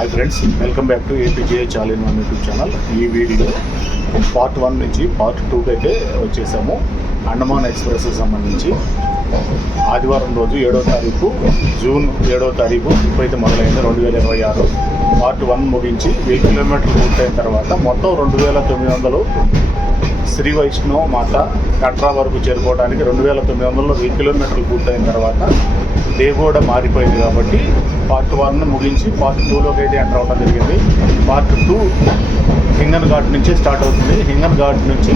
Hi friends, welcome back to APJ chaal in one YouTube channel. ఈ video part 1 నుంచి part 2 అయితే వచ్చేసాము. అండమాన్ ఎక్స్ప్రెస్కి సంబంధించి ఆదివారం రోజు 7వ తారీఖు జూన్ 7వ తారీఖు ఇప్పుడైతే మొదలైంది 2026. పార్ట్ 1 ముగించి 1000 కిలోమీటర్లు పూర్తయిన తర్వాత మొత్తం 2900 శ్రీ వైష్ణవ్ మాత కట్రా వరకు చేరుకోవడానికి 2900 1000 కిలోమీటర్లు పూర్తయిన తర్వాత డే కూడా మారిపోయింది కాబట్టి పార్ట్ 1 ముగించి పార్ట్ 2లోకి అయితే ఎంటర్ అవ్వడం జరిగింది. పార్ట్ 2 హింగన్ ఘాట్ నుంచి స్టార్ట్ అవుతుంది. హింగన్ ఘాట్ నుంచి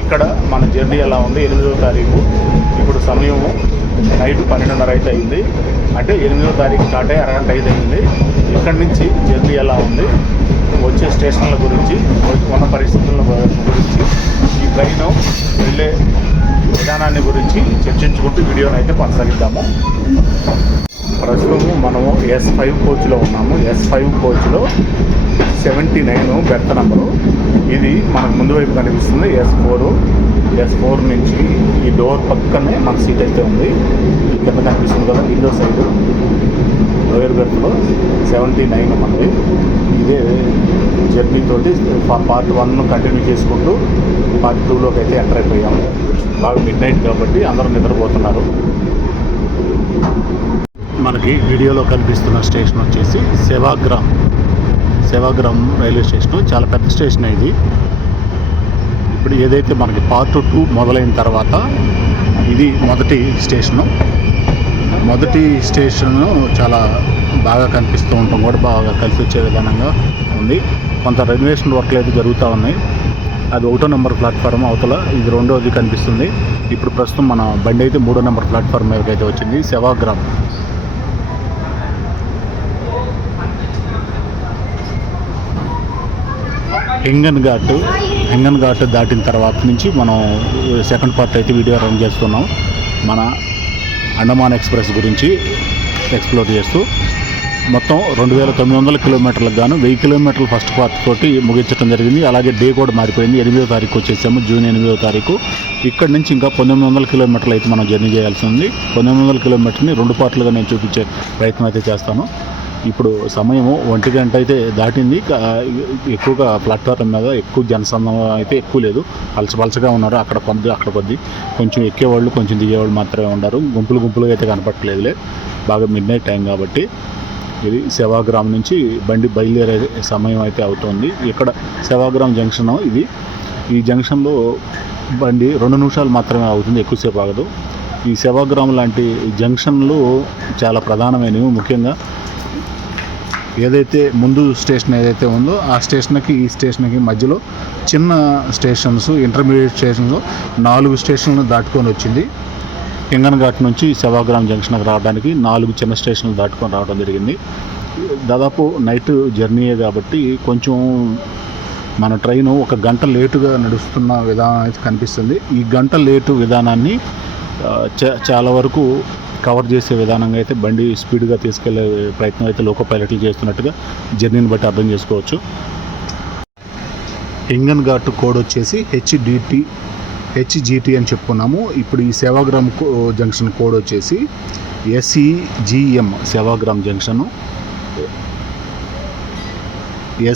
ఇక్కడ మన జర్నీ ఎలా ఉంది 8వ తారీఖు. ఇప్పుడు సమయము నైట్ 12:30 అయితే అయింది. అంటే 8వ తారీఖు స్టార్ట్ అయ్యి అరగంట అయితే అయింది. ఇక్కడి నుంచి జర్నీ ఎలా ఉంది, వచ్చే స్టేషన్ల గురించి, ఉన్న పరిస్థితుల గురించి, ఈ ట్రైన్ వెళ్ళే విధానాన్ని గురించి చర్చించుకుంటూ వీడియోని అయితే కొనసాగిద్దాము. ప్రస్తుతము మనము S5 కోచ్లో ఉన్నాము. S5 కోచ్లో 79 berth number. ఇది మనకు ముందు వైపు కనిపిస్తుంది S4 నుంచి ఈ డోర్ పక్కనే మన సీట్ అయితే ఉంది. ఈ కింద కనిపిస్తుంది కదా విండో సైడ్ లోయర్ బెర్త్లో 79 మనది. ఇదే జర్నీ తోటి పార్ట్ 1 కంటిన్యూ చేసుకుంటూ పార్ట్ 2లోకి అయితే ఎంటర్ అయిపోయాము. బాగా మిడ్ నైట్ కాబట్టి అందరూ నిద్రపోతున్నారు. మనకి వీడియోలో కనిపిస్తున్న స్టేషన్ వచ్చేసి సేవాగ్రామ్ రైల్వే స్టేషన్. చాలా పెద్ద స్టేషన్ ఇది. ఇప్పుడు ఏదైతే మనకి పార్ట్ 2 మొదలైన తర్వాత ఇది మొదటి స్టేషను చాలా బాగా కనిపిస్తూ ఉంటాం, కూడా బాగా కలిసి వచ్చే విధానంగా ఉంది. కొంత రెనోవేషన్ వర్క్లు అయితే జరుగుతూ ఉన్నాయి. అది 1వ నెంబర్ ప్లాట్ఫారం అవతల, ఇది 2వది కనిపిస్తుంది. ఇప్పుడు ప్రస్తుతం మన బండి అయితే 3వ నెంబర్ ప్లాట్ఫారం మీదకి అయితే వచ్చింది. సేవాగ్రామ్ హింగన్ ఘాట్ దాటిన తర్వాత నుంచి మనం సెకండ్ పార్ట్ అయితే వీడియో రన్ చేస్తున్నాం. మన అండమాన్ ఎక్స్ప్రెస్ గురించి ఎక్స్ప్లోర్ చేస్తూ మొత్తం 2900 కిలోమీటర్లకు గాను 1000 కిలోమీటర్లు ఫస్ట్ పార్ట్ తోటి ముగించడం జరిగింది. అలాగే డే కూడా మారిపోయింది. 8వ తారీఖు వచ్చేసాము, జూన్ 8వ తారీఖు. ఇక్కడ నుంచి ఇంకా 1900 కిలోమీటర్లు అయితే మనం జర్నీ చేయాల్సి ఉంది. 1900 కిలోమీటర్ని 2 పార్ట్లుగా నేను చూపించే ప్రయత్నం అయితే చేస్తాను. ఇప్పుడు సమయము 1 గంట అయితే దాటింది. ఎక్కువగా ప్లాట్ఫారం మీద ఎక్కువ జనసందం అయితే ఎక్కువ లేదు. పలచగా ఉన్నారు. అక్కడ కొద్ది కొంచెం ఎక్కేవాళ్ళు కొంచెం దిగేవాళ్ళు మాత్రమే ఉన్నారు. గుంపులుగా అయితే కనపట్టలేదులే. బాగా మిడ్ నైట్ టైం కాబట్టి. ఇది సేవాగ్రామ్ నుంచి బండి బయలుదేరే సమయం అయితే అవుతుంది. ఇక్కడ సేవాగ్రామ్ జంక్షన్ ఇది. ఈ జంక్షన్లో బండి 2 నిమిషాలు మాత్రమే అవుతుంది, ఎక్కువసేపు ఆగదు. ఈ సేవాగ్రామ్ లాంటి జంక్షన్లు చాలా ప్రధానమైనవి. ముఖ్యంగా ఏదైతే ముందు స్టేషన్ ఏదైతే ఉందో ఆ స్టేషన్కి ఈ స్టేషన్కి మధ్యలో చిన్న స్టేషన్స్, ఇంటర్మీడియట్ స్టేషన్స్ 4 స్టేషన్లను దాటుకొని వచ్చింది. హింగన్ ఘాట్ నుంచి సేవాగ్రామ్ జంక్షన్కి రావడానికి 4 చిన్న స్టేషన్లు దాటుకొని రావడం జరిగింది. దాదాపు నైట్ జర్నీయే కాబట్టి కొంచెం మన ట్రైన్ 1 గంట లేటుగా నడుస్తున్న విధానం అయితే కనిపిస్తుంది. ఈ గంట లేటు విధానాన్ని చాలా వరకు కవర్ చేసే విధానంగా అయితే బండి స్పీడ్గా తీసుకెళ్లే ప్రయత్నం అయితే లోకో పైలట్లు చేస్తున్నట్టుగా జర్నీని బట్టి అర్థం చేసుకోవచ్చు. హింగన్ ఘాట్ కోడ్ వచ్చేసి హెచ్జిటి అని చెప్పుకున్నాము. ఇప్పుడు ఈ సేవాగ్రామ్ జంక్షన్ కోడ్ వచ్చేసి SEGM. Sevagram junction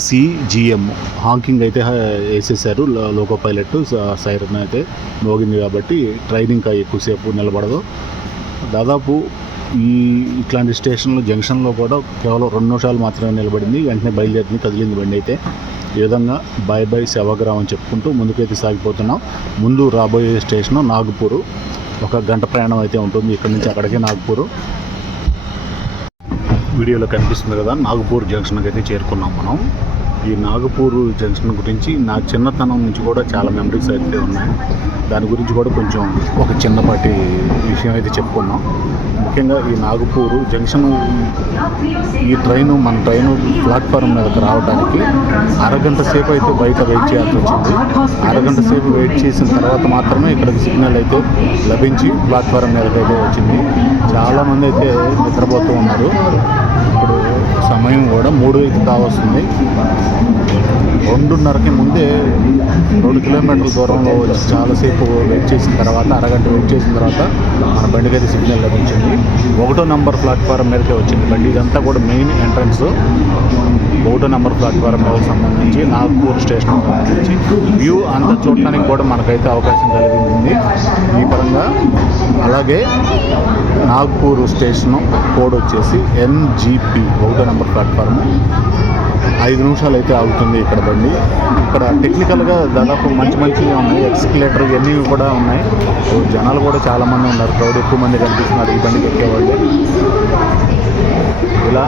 SEGM. Hawking అయితే వేసేసారు లోకో పైలట్. సైరన్ అయితే మోగింది కాబట్టి ట్రైన్ ఇంకా ఎక్కువసేపు నిలబడదు. దాదాపు ఇట్లాంటి స్టేషన్లు జంక్షన్లో కూడా కేవలం 2 నిమిషాలు మాత్రమే నిలబడింది. వెంటనే బయలుదేరింది, కదిలింది బండి అయితే. ఈ విధంగా బై సేవాగ్రామ్ అని చెప్పుకుంటూ ముందుకైతే సాగిపోతున్నాం. ముందు రాబోయే స్టేషను నాగపూర్. 1 గంట ప్రయాణం అయితే ఉంటుంది ఇక్కడ నుంచి అక్కడికి. నాగపూర్ వీడియోలో కనిపిస్తుంది కదా, నాగపూర్ జంక్షన్కి అయితే చేరుకున్నాం మనం. ఈ నాగపూర్ జంక్షన్ గురించి నా చిన్నతనం నుంచి కూడా చాలా మెమరీస్ అయితే ఉన్నాయి. దాని గురించి కూడా కొంచెం ఒక చిన్నపాటి విషయం అయితే చెప్పుకున్నాం. ముఖ్యంగా ఈ నాగపూర్ జంక్షన్, మన ట్రైను ప్లాట్ఫారం మీదకి రావడానికి అరగంట సేపు అయితే బయట వెయిట్ చేయాల్సి వచ్చింది. అరగంట సేపు వెయిట్ చేసిన తర్వాత మాత్రమే ఇక్కడికి సిగ్నల్ అయితే లభించి ప్లాట్ఫారం మీదకి అయితే వచ్చింది. చాలామంది అయితే నిద్రపోతూ ఉన్నారు. ఇప్పుడు సమయం కూడా 3:05 కావస్తుంది. 2:30కి ముందే 2 కిలోమీటర్ల దూరంలో వచ్చి చాలాసేపు వెయిట్ చేసిన తర్వాత, అరగంట వెయిట్ చేసిన తర్వాత మన బండికైతే సిగ్నల్ లభించింది. 1వ నంబర్ ప్లాట్ఫారం మీదకే వచ్చింది బండి. ఇదంతా కూడా మెయిన్ ఎంట్రన్స్. 1వ నంబర్ ప్లాట్ఫారం మీద సంబంధించి నాగ్పూర్ స్టేషన్ సంబంధించి వ్యూ అంతా చూడటానికి కూడా మనకైతే అవకాశం కలిగింది ఈ పరంగా. అలాగే నాగ్పూర్ స్టేషన్ కోడ్ వచ్చేసి NGP 1వ నంబర్ ప్లాట్ఫారం. 5 నిమిషాలు అయితే ఆగుతుంది ఇక్కడ బండి. ఇక్కడ టెక్నికల్గా దాదాపు మంచిగా ఉన్నాయి. ఎక్స్కలేటర్ ఇవన్నీ కూడా ఉన్నాయి. జనాలు కూడా చాలామంది ఉన్నారు. క్రౌడ్ ఎక్కువ మంది కనిపిస్తున్నారు ఈ బండికి ఎక్కేవాళ్ళు. ఇలా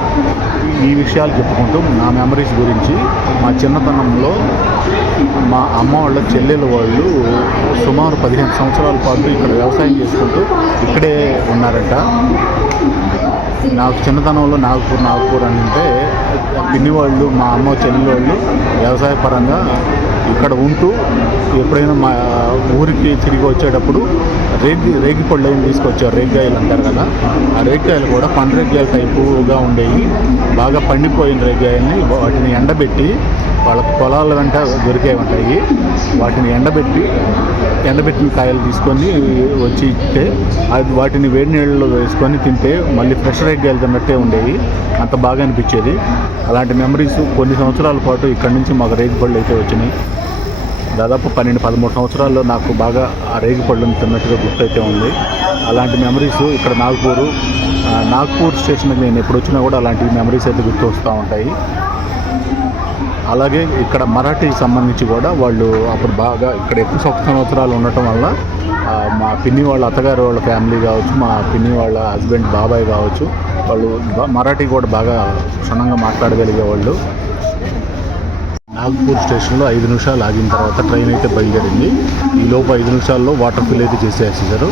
ఈ విషయాలు చెప్పుకుంటూ నా మెమరీస్ గురించి, మా చిన్నతనంలో మా అమ్మ వాళ్ళ చెల్లెలు వాళ్ళు సుమారు 15 సంవత్సరాల పాటు ఇక్కడ వ్యవసాయం చేసుకుంటూ ఇక్కడే ఉన్నారంట. నాకు చిన్నతనంలో నాగ్పూర్ అని అంటే పిన్ని వాళ్ళు, మా అమ్మ చెల్లి వాళ్ళు వ్యవసాయ పరంగా ఇక్కడ ఉంటూ ఎప్పుడైనా మా ఊరికి తిరిగి వచ్చేటప్పుడు రేగి పళ్ళు తీసుకొచ్చారు. రేగికాయలు అంటారు కదా, ఆ రేగికాయలు కూడా పండు రేగికాయలు టైపుగా ఉండేవి. బాగా పండిపోయిన రేగికాయల్ని వాటిని ఎండబెట్టి, వాళ్ళకి పొలాల వెంట దొరికే ఉంటాయి, వాటిని ఎండబెట్టిన కాయలు తీసుకొని వచ్చి ఇస్తే వాటిని వేడి నీళ్ళలో వేసుకొని తింటే మళ్ళీ ఫ్రెష్ రేగికాయలు తిన్నట్టే ఉండేవి. అంత బాగా అనిపించేది. అలాంటి మెమరీస్ కొన్ని సంవత్సరాల పాటు ఇక్కడి నుంచి మాకు రేగి పళ్ళు అయితే వచ్చినాయి. దాదాపు 12-13 సంవత్సరాల్లో నాకు బాగా ఆ రేగి పళ్ళను తిన్నట్టుగా గుర్తయితే ఉంది. అలాంటి మెమరీస్ ఇక్కడ నాగ్పూర్ స్టేషన్కి నేను ఎప్పుడు వచ్చినా కూడా అలాంటి మెమరీస్ అయితే గుర్తు వస్తూ ఉంటాయి. అలాగే ఇక్కడ మరాఠీకి సంబంధించి కూడా వాళ్ళు అప్పుడు బాగా ఇక్కడ ఎక్కువ సంవత్సరాలు ఉండటం వల్ల మా పిన్ని వాళ్ళ అత్తగారు వాళ్ళ ఫ్యామిలీ కావచ్చు, మా పిన్ని వాళ్ళ హస్బెండ్ బాబాయ్ కావచ్చు, వాళ్ళు మరాఠీ కూడా బాగా క్షుణ్ణంగా మాట్లాడగలిగేవాళ్ళు. నాగ్పూర్ స్టేషన్లో 5 నిమిషాలు ఆగిన తర్వాత ట్రైన్ అయితే బయలుదేరింది. ఈ లోపు 5 నిమిషాల్లో వాటర్ ఫిల్ అయితే చేసేసారు.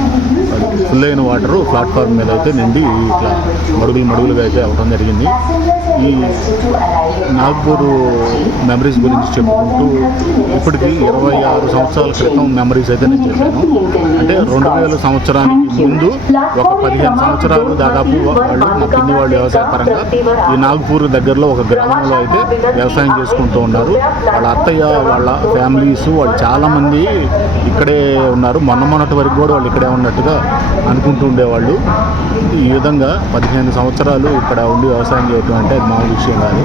ఫుల్ అయిన వాటరు ప్లాట్ఫామ్ మీద అయితే నిండి ఇట్లా మడుగులుగా అయితే అవ్వడం జరిగింది. ఈ నాగ్పూర్ మెమరీస్ గురించి చెప్పుకుంటూ ఇప్పటికి 26 సంవత్సరాల క్రితం మెమరీస్ అయితే నేను చెప్పాను. అంటే 2000 సంవత్సరానికి ముందు ఒక 15 సంవత్సరాలు దాదాపు వాళ్ళు మా పిన్ని వాళ్ళు వ్యవసాయ పరంగా ఈ నాగ్పూర్ దగ్గరలో ఒక గ్రామంలో అయితే వ్యవసాయం చేసుకుంటూ ఉన్నారు. వాళ్ళ అత్తయ్య వాళ్ళ ఫ్యామిలీస్ వాళ్ళు చాలామంది ఇక్కడే ఉన్నారు. మొన్నటి వరకు కూడా వాళ్ళు ఇక్కడే ఉన్నట్టుగా అనుకుంటూ ఉండేవాళ్ళు. ఈ విధంగా 15 సంవత్సరాలు ఇక్కడ ఉండి వ్యవసాయం చేయడం అంటే అది మామూలు విషయం కాదు.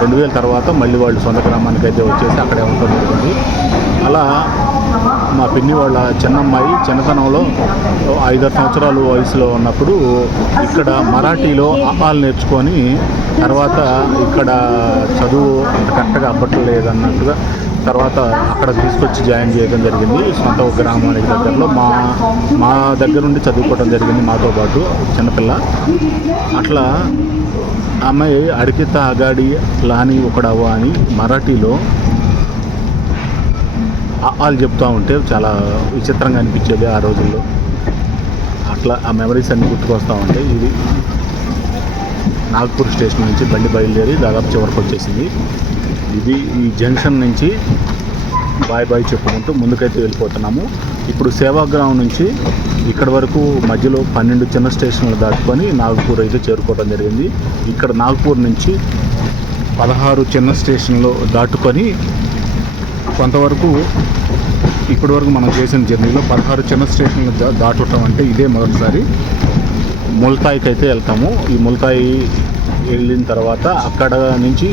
2000 తర్వాత మళ్ళీ వాళ్ళు సొంత గ్రామానికి అయితే వచ్చేసి అక్కడే ఉండడం జరిగింది. అలా మా పిన్ని వాళ్ళ చిన్నమ్మాయి చిన్నతనంలో 5-6 సంవత్సరాలు వయసులో ఉన్నప్పుడు ఇక్కడ మరాఠీలో ఆపాలు నేర్చుకొని తర్వాత ఇక్కడ చదువు అంత కరెక్ట్గా అవ్వటం లేదన్నట్టుగా తర్వాత అక్కడ తీసుకొచ్చి జాయిన్ చేయడం జరిగింది. సొంత గ్రామానికి దగ్గరలో మా దగ్గర నుండి చదువుకోవడం జరిగింది మాతో పాటు చిన్నపిల్ల. అట్లా అమ్మాయి అడికిత అగాడి లాని ఒకడవ్వ అని మరాఠీలో వాళ్ళు చెప్తూ ఉంటే చాలా విచిత్రంగా అనిపించేది ఆ రోజుల్లో. అట్లా ఆ మెమరీస్ అన్నీ గుర్తుకొస్తూ ఉంటాయి. ఇది నాగ్పూర్ స్టేషన్ నుంచి బండి బయలుదేరి దాదాపు చివరికి వచ్చేసింది. ఇది ఈ జంక్షన్ నుంచి బాయ్ చెప్పుకుంటూ ముందుకైతే వెళ్ళిపోతున్నాము. ఇప్పుడు సేవాగ్రామం నుంచి ఇక్కడ వరకు మధ్యలో 12 చిన్న స్టేషన్లు దాటుకొని నాగ్పూర్ అయితే చేరుకోవడం జరిగింది. ఇక్కడ నాగ్పూర్ నుంచి 16 చిన్న స్టేషన్లు దాటుకొని కొంతవరకు ఇప్పటివరకు మనం చేసిన జర్నీలో 16 చిన్న స్టేషన్లు దాటడం అంటే ఇదే మొదటిసారి. ముల్తాయికి అయితే వెళ్తాము. ఈ ముల్తాయి వెళ్ళిన తర్వాత అక్కడ నుంచి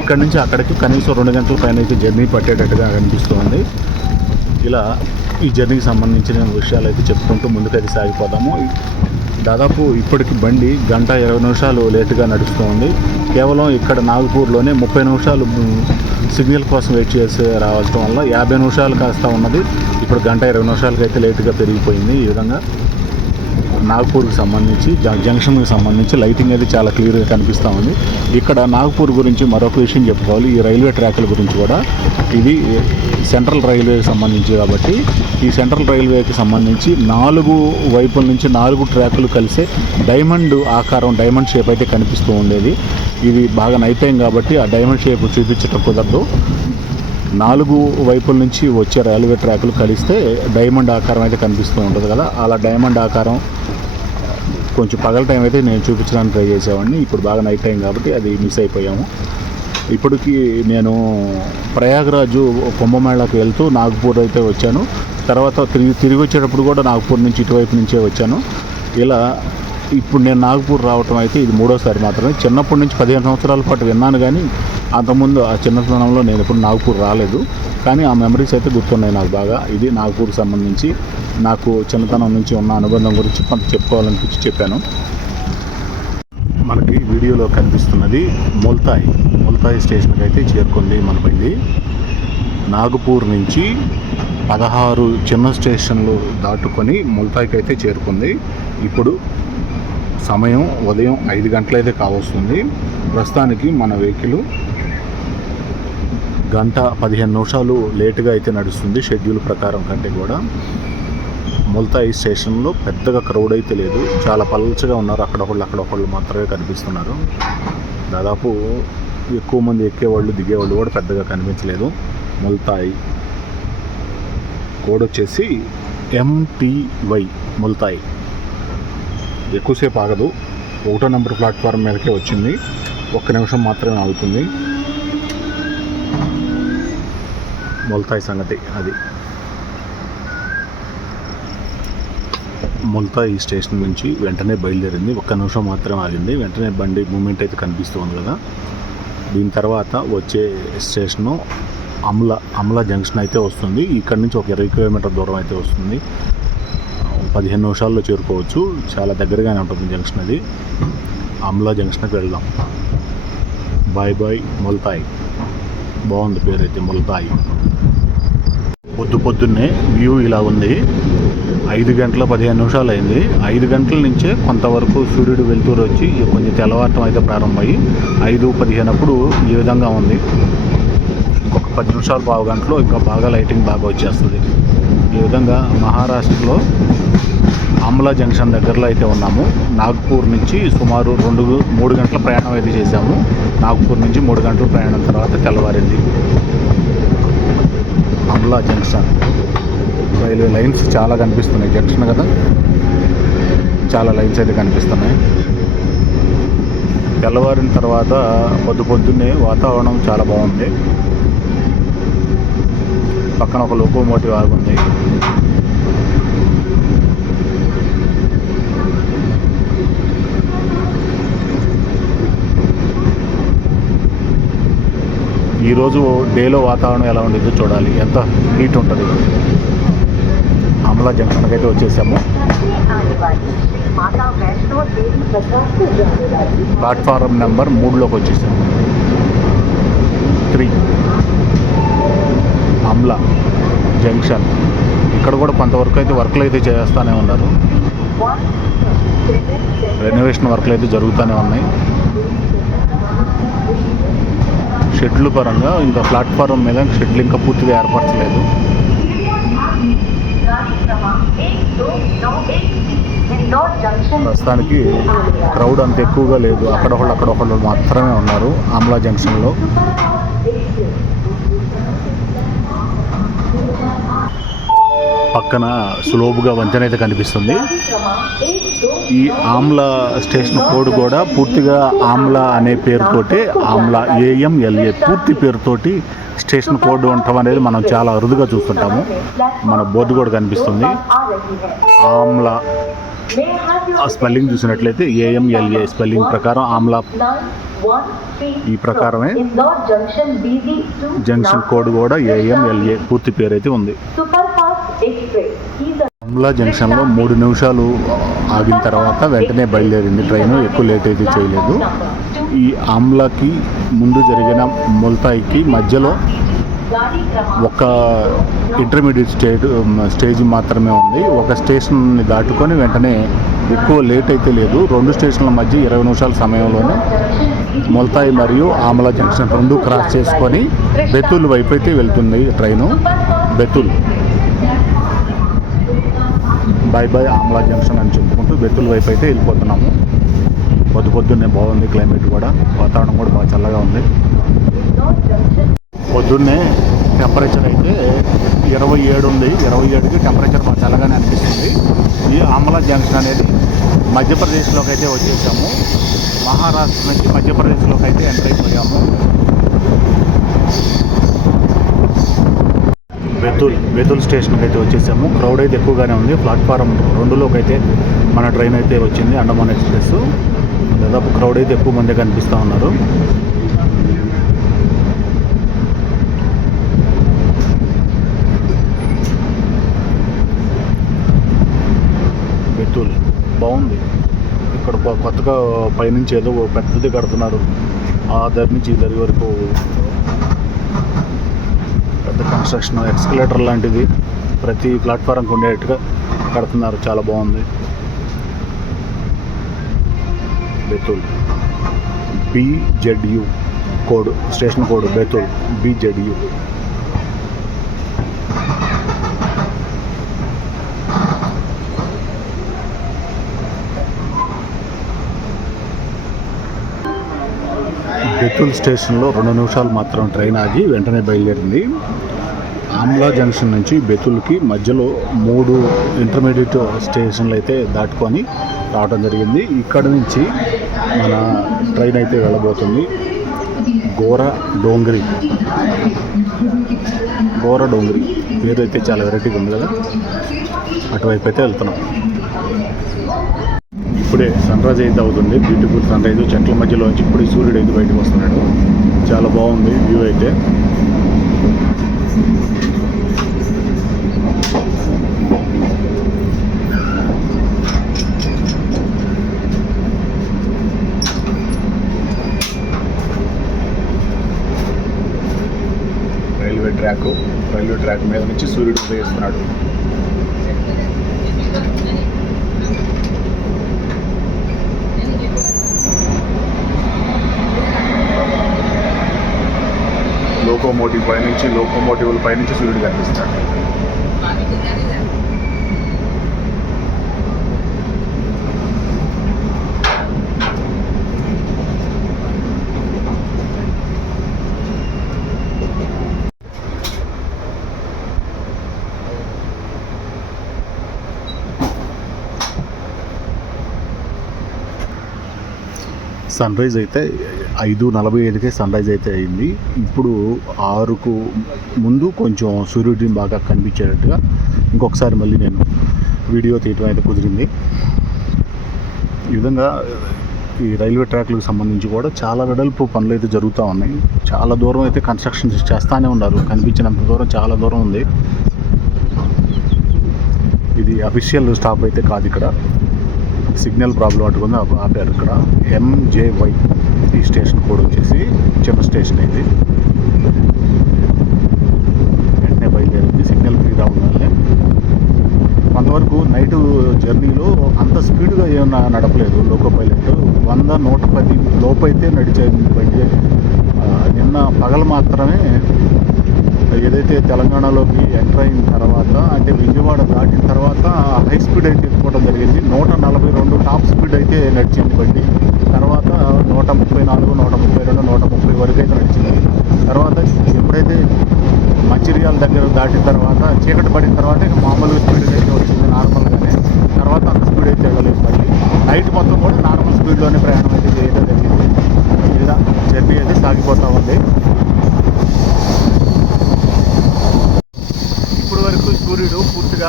ఇక్కడ నుంచి అక్కడికి కనీసం 2 గంటల పైన అయితే జర్నీ పట్టేటట్టుగా అనిపిస్తుంది. ఇలా ఈ జర్నీకి సంబంధించిన విషయాలు అయితే చెప్పుకుంటూ ముందుకైతే సాగిపోతాము. దాదాపు ఇప్పటికి బండి 1:20 నిమిషాలు లేటుగా నడుస్తూ ఉంది. కేవలం ఇక్కడ నాగ్పూర్లోనే 30 నిమిషాలు సిగ్నల్ కోసం వెయిట్ చేసి రావడం వల్ల 50 నిమిషాలు కాస్తా ఉన్నది. ఇప్పుడు 1:20 నిమిషాలకి అయితే లేటుగా పెరిగిపోయింది. ఈ విధంగా నాగ్పూర్కి సంబంధించి జంక్షన్కి సంబంధించి లైటింగ్ అయితే చాలా క్లియర్గా కనిపిస్తూ ఉంది. ఇక్కడ నాగ్పూర్ గురించి మరొక విషయం చెప్పుకోవాలి. ఈ రైల్వే ట్రాక్ల గురించి కూడా, ఇది సెంట్రల్ రైల్వేకి సంబంధించి కాబట్టి ఈ సెంట్రల్ రైల్వేకి సంబంధించి 4 వైపుల నుంచి 4 ట్రాకులు కలిసే డైమండ్ ఆకారం, డైమండ్ షేప్ అయితే కనిపిస్తూ ఉండేది. ఇది బాగా నైట్ కాబట్టి ఆ డైమండ్ షేప్ చూపించడం కుదరదు. 4 వైపుల నుంచి వచ్చే రైల్వే ట్రాకులు కలిస్తే డైమండ్ ఆకారం అయితే కనిపిస్తూ ఉంటుంది కదా, అలా డైమండ్ ఆకారం కొంచెం పగల టైం అయితే నేను చూపించడానికి ట్రై చేసేవాడిని. ఇప్పుడు బాగా నైట్ టైం కాబట్టి అది మిస్ అయిపోయాము. ఇప్పటికి నేను ప్రయాగరాజు కుంభమేళాకి వెళ్తూ నాగపూర్ అయితే వచ్చాను. తర్వాత తిరిగి వచ్చేటప్పుడు కూడా నాగపూర్ నుంచి ఇటువైపు నుంచే వచ్చాను. ఇలా ఇప్పుడు నేను నాగపూర్ రావటం అయితే ఇది 3వసారి మాత్రమే. చిన్నప్పటి నుంచి 15 సంవత్సరాల పాటు విన్నాను, కానీ అంతకుముందు ఆ చిన్నతనంలో నేను ఎప్పుడు నాగపూర్ రాలేదు. కానీ ఆ మెమరీస్ అయితే గుర్తున్నాయి నాకు బాగా. ఇది నాగపూర్కి సంబంధించి నాకు చిన్నతనం నుంచి ఉన్న అనుబంధం గురించి కొంత చెప్పుకోవాలనిపించి చెప్పాను. మనకి వీడియోలో కనిపిస్తున్నది ముల్తాయి స్టేషన్కి అయితే చేరుకుంది మన బండి. నాగపూర్ నుంచి 16 చిన్న స్టేషన్లు దాటుకొని ముల్తాయికి అయితే చేరుకుంది. ఇప్పుడు సమయం ఉదయం 5 గంటలైతే కావస్తుంది. ప్రస్తుతానికి మన వెహికల్ 1 గంట 15 నిమిషాలు లేటుగా అయితే నడుస్తుంది షెడ్యూల్ ప్రకారం కంటే కూడా. ముల్తాయి స్టేషన్లో పెద్దగా క్రౌడ్ అయితే లేదు, చాలా పల్చగా ఉన్నారు. అక్కడొకళ్ళు మాత్రమే కనిపిస్తున్నారు. దాదాపు ఎక్కువ మంది ఎక్కేవాళ్ళు దిగేవాళ్ళు కూడా పెద్దగా కనిపించలేదు. ముల్తాయి కోడ్ వచ్చేసి MTY ముల్తాయి. ఎక్కువసేపు ఆగదు, 1వ నెంబర్ ప్లాట్ఫామ్ మీదకే వచ్చింది. 1 నిమిషం మాత్రమే ఆగుతుంది. ముల్తాయి సంగతి అది. ముల్తాయి స్టేషన్ నుంచి వెంటనే బయలుదేరింది. 1 నిమిషం మాత్రమే ఆగింది. వెంటనే బండి మూమెంట్ అయితే కనిపిస్తుంది కదా. దీని తర్వాత వచ్చే స్టేషను అమ్లా జంక్షన్ అయితే వస్తుంది. ఇక్కడ నుంచి ఒక 20 కిలోమీటర్ దూరం అయితే వస్తుంది. 15 నిమిషాల్లో చేరుకోవచ్చు. చాలా దగ్గరగానే ఉంటుంది జంక్షన్ అది. అమ్లా జంక్షన్కి వెళ్దాం. బాయ్ ముల్తాయి. బాగుంది పేరు అయితే ముల్తాయి. పొద్దున్నే వ్యూ ఇలా ఉంది. 5 గంటల 15 నిమిషాలు అయింది. 5 గంటల నుంచే కొంతవరకు సూర్యుడు వెలుతురు వచ్చి కొంచెం తెల్లవారటం అయితే ప్రారంభమయ్యి 5:15 అప్పుడు ఈ విధంగా ఉంది. ఇంకొక 10 నిమిషాలు పావు గంటలో ఇంకా బాగా లైటింగ్ బాగా వచ్చేస్తుంది. ఈ విధంగా మహారాష్ట్రలో ఆమ్లా జంక్షన్ దగ్గరలో అయితే ఉన్నాము. నాగపూర్ నుంచి సుమారు 3 గంటల ప్రయాణం అయితే చేశాము. నాగపూర్ నుంచి 3 గంటల ప్రయాణం తర్వాత తెల్లవారింది. ఆమ్లా జంక్షన్ రైల్వే లైన్స్ చాలా కనిపిస్తున్నాయి. జంక్షన్ కదా, చాలా లైన్స్ అయితే కనిపిస్తున్నాయి. తెల్లవారిన తర్వాత పొద్దున్నే వాతావరణం చాలా బాగుంది. పక్కన ఒక లోకోమోటివ్ ఆగుంది. ఈరోజు డేలో వాతావరణం ఎలా ఉండేదో చూడాలి. ఎంత హీట్ ఉంటుంది. ఆమ్లా జంక్షన్కి అయితే వచ్చేసాము. ప్లాట్ఫారం నెంబర్ 3లోకి వచ్చేసాము. 3 ఆమ్లా జంక్షన్. ఇక్కడ కూడా కొంతవరకు అయితే వర్క్లు అయితే చేస్తూనే ఉన్నారు. రెనోవేషన్ వర్క్లు అయితే జరుగుతూనే ఉన్నాయి. షెడ్లు పరంగా ఇంకా ప్లాట్ఫారం మీద షెడ్లు ఇంకా పూర్తిగా ఏర్పరచలేదు. ప్రస్తుతానికి క్రౌడ్ అంత ఎక్కువగా లేదు. అక్కడొకళ్ళు మాత్రమే ఉన్నారు ఆమ్లా జంక్షన్లో. పక్కన స్లోపుగా వంతెన అయితే కనిపిస్తుంది. ఈ ఆమ్లా స్టేషన్ కోడ్ కూడా పూర్తిగా ఆమ్లా అనే పేరుతోటి ఆమ్లా AMLA పూర్తి పేరుతోటి స్టేషన్ కోడ్ ఉండటం అనేది మనం చాలా అరుదుగా చూస్తుంటాము. మన బోర్డు కూడా కనిపిస్తుంది. ఆమ్లా స్పెల్లింగ్ చూసినట్లయితే AMLA స్పెల్లింగ్ ప్రకారం ఆమ్లా ఈ ప్రకారమే జంక్షన్ కోడ్ కూడా AMLA పూర్తి పేరు అయితే ఉంది. ఆమ్లా జంక్షన్లో 3 నిమిషాలు ఆగిన తర్వాత వెంటనే బయలుదేరింది ట్రైన్. ఎక్కువ లేట్ అయితే చేయలేదు. ఈ ఆమ్లాకి ముందు జరిగిన ముల్తాయికి మధ్యలో ఒక ఇంటర్మీడియట్ స్టేజ్ మాత్రమే ఉంది. ఒక స్టేషన్ని దాటుకొని వెంటనే ఎక్కువ లేట్ అయితే లేదు. 2 స్టేషన్ల మధ్య 20 నిమిషాల సమయంలోనే ముల్తాయి మరియు ఆమ్లా జంక్షన్ 2 క్రాస్ చేసుకొని బెతుల్ వైపు అయితే వెళ్తుంది train. Betul bye Amla junction అని చెప్పుకుంటూ బెతుల్ వైపు అయితే వెళ్ళిపోతున్నాము. పొద్దున్నే బాగుంది. క్లైమేట్ కూడా, వాతావరణం కూడా బాగా చల్లగా ఉంది. పొద్దున్నే టెంపరేచర్ అయితే 27 ఉంది. 27కి టెంపరేచర్ బాగా చల్లగానే అనిపిస్తుంది. ఈ ఆమ్లా జంక్షన్ అనేది మధ్యప్రదేశ్లోకి అయితే వచ్చేసాము. మహారాష్ట్ర నుంచి మధ్యప్రదేశ్లోకి అయితే ఎంటర్ అయిపోయాము. బేతుల్ స్టేషన్కి అయితే వచ్చేసాము. క్రౌడ్ అయితే ఎక్కువగానే ఉంది. ప్లాట్ఫారం 2లోకి అయితే మన ట్రైన్ అయితే వచ్చింది, అండమాన్ ఎక్స్ప్రెస్. దాదాపు క్రౌడ్ అయితే ఎక్కువ మంది కనిపిస్తూ ఉన్నారు. బేతుల్ బాగుంది. ఇక్కడ కొత్తగా పైనుంచి ఏదో పెద్దది కడుతున్నారు. ఆ దరి నుంచి ఈ దరి వరకు పెద్ద కన్స్ట్రక్షన్, ఎక్స్కలేటర్ లాంటిది ప్రతి ప్లాట్ఫారంకి ఉండేట్టుగా కడుతున్నారు. చాలా బాగుంది. Betul BZU code, station code Betul BZU. Betul స్టేషన్లో 2 నిమిషాలు మాత్రం ట్రైన్ ఆగి వెంటనే బయలుదేరింది. ఆమ్లా జంక్షన్ నుంచి బేతుల్కి మధ్యలో 3 ఇంటర్మీడియట్ స్టేషన్లు అయితే దాటుకొని రావడం జరిగింది. ఇక్కడ నుంచి మన ట్రైన్ అయితే వెళ్ళబోతుంది గోరా డోంగ్రీ. పేరు అయితే చాలా వెరైటీగా ఉంది కదా. అటువైపు అయితే వెళ్తున్నాం. ఇప్పుడే సన్ రైజ్ అయితే అవుతుంది. Beautiful sunrise. చెట్ల మధ్యలోంచి ఇప్పుడు సూర్యుడు అయితే బయటకు వస్తున్నాడు. చాలా బాగుంది వ్యూ అయితే. రైల్వే ట్రాక్ మీద నుంచి సూర్యుడు ఉదయిస్తున్నాడు. లోకోమోటివ్ల పైనుంచి సూర్యుడు కనిపిస్తాడు. సన్ రైజ్ అయితే 5:45కే సన్ రైజ్ అయితే అయింది. ఇప్పుడు 6కు ముందు కొంచెం సూర్యుడిని బాగా కనిపించేటట్టుగా ఇంకొకసారి మళ్ళీ నేను వీడియో తీయటం అయితే కుదిరింది. ఈ విధంగా ఈ రైల్వే ట్రాక్లకు సంబంధించి కూడా చాలా వెడల్పు పనులు అయితే జరుగుతూ ఉన్నాయి. చాలా దూరం అయితే కన్స్ట్రక్షన్ చేస్తూనే ఉన్నారు. కనిపించినంత దూరం చాలా దూరం ఉంది. ఇది అఫీషియల్ స్టాప్ అయితే కాదు. ఇక్కడ సిగ్నల్ ప్రాబ్లం అట్టుకుంది, ఆపారు. ఇక్కడ MJY ఈ స్టేషన్ కోడ్ వచ్చేసి చిన్న స్టేషన్ ఇది. వెంటనే బయలుదేరింది సిగ్నల్ ఫ్రీ రావడాలే. కొంతవరకు నైట్ జర్నీలో అంత స్పీడ్గా ఏమన్నా నడపలేదు లోకో పైలట్. 100-110 లోపు అయితే నడిచేది బండి. నిన్న పగలు మాత్రమే ఏదైతే తెలంగాణలోకి ఎంటర్ అయిన తర్వాత, అంటే విజయవాడ దాటిన తర్వాత హై స్పీడ్ అయితే ఎత్తుకోవడం జరిగింది. 142 టాప్ స్పీడ్ అయితే నడిచింది బండి. తర్వాత 134, 132, 130 వరకు అయితే నడిచింది. తర్వాత ఎప్పుడైతే మంచిర్యాల దగ్గర దాటిన తర్వాత, చీకటి పడిన తర్వాత ఇక మామూలుగా స్పీడ్ అయితే వచ్చింది నార్మల్గానే. తర్వాత అంత స్పీడ్ అయితే వెళ్ళలేదు. మళ్ళీ నైట్ మొత్తం కూడా నార్మల్ స్పీడ్లోనే ప్రయాణం అయితే చేయడం జరిగింది. ఇలా జర్నీ అయితే సాగిపోతూ ఉంది. సూర్యుడు పూర్తిగా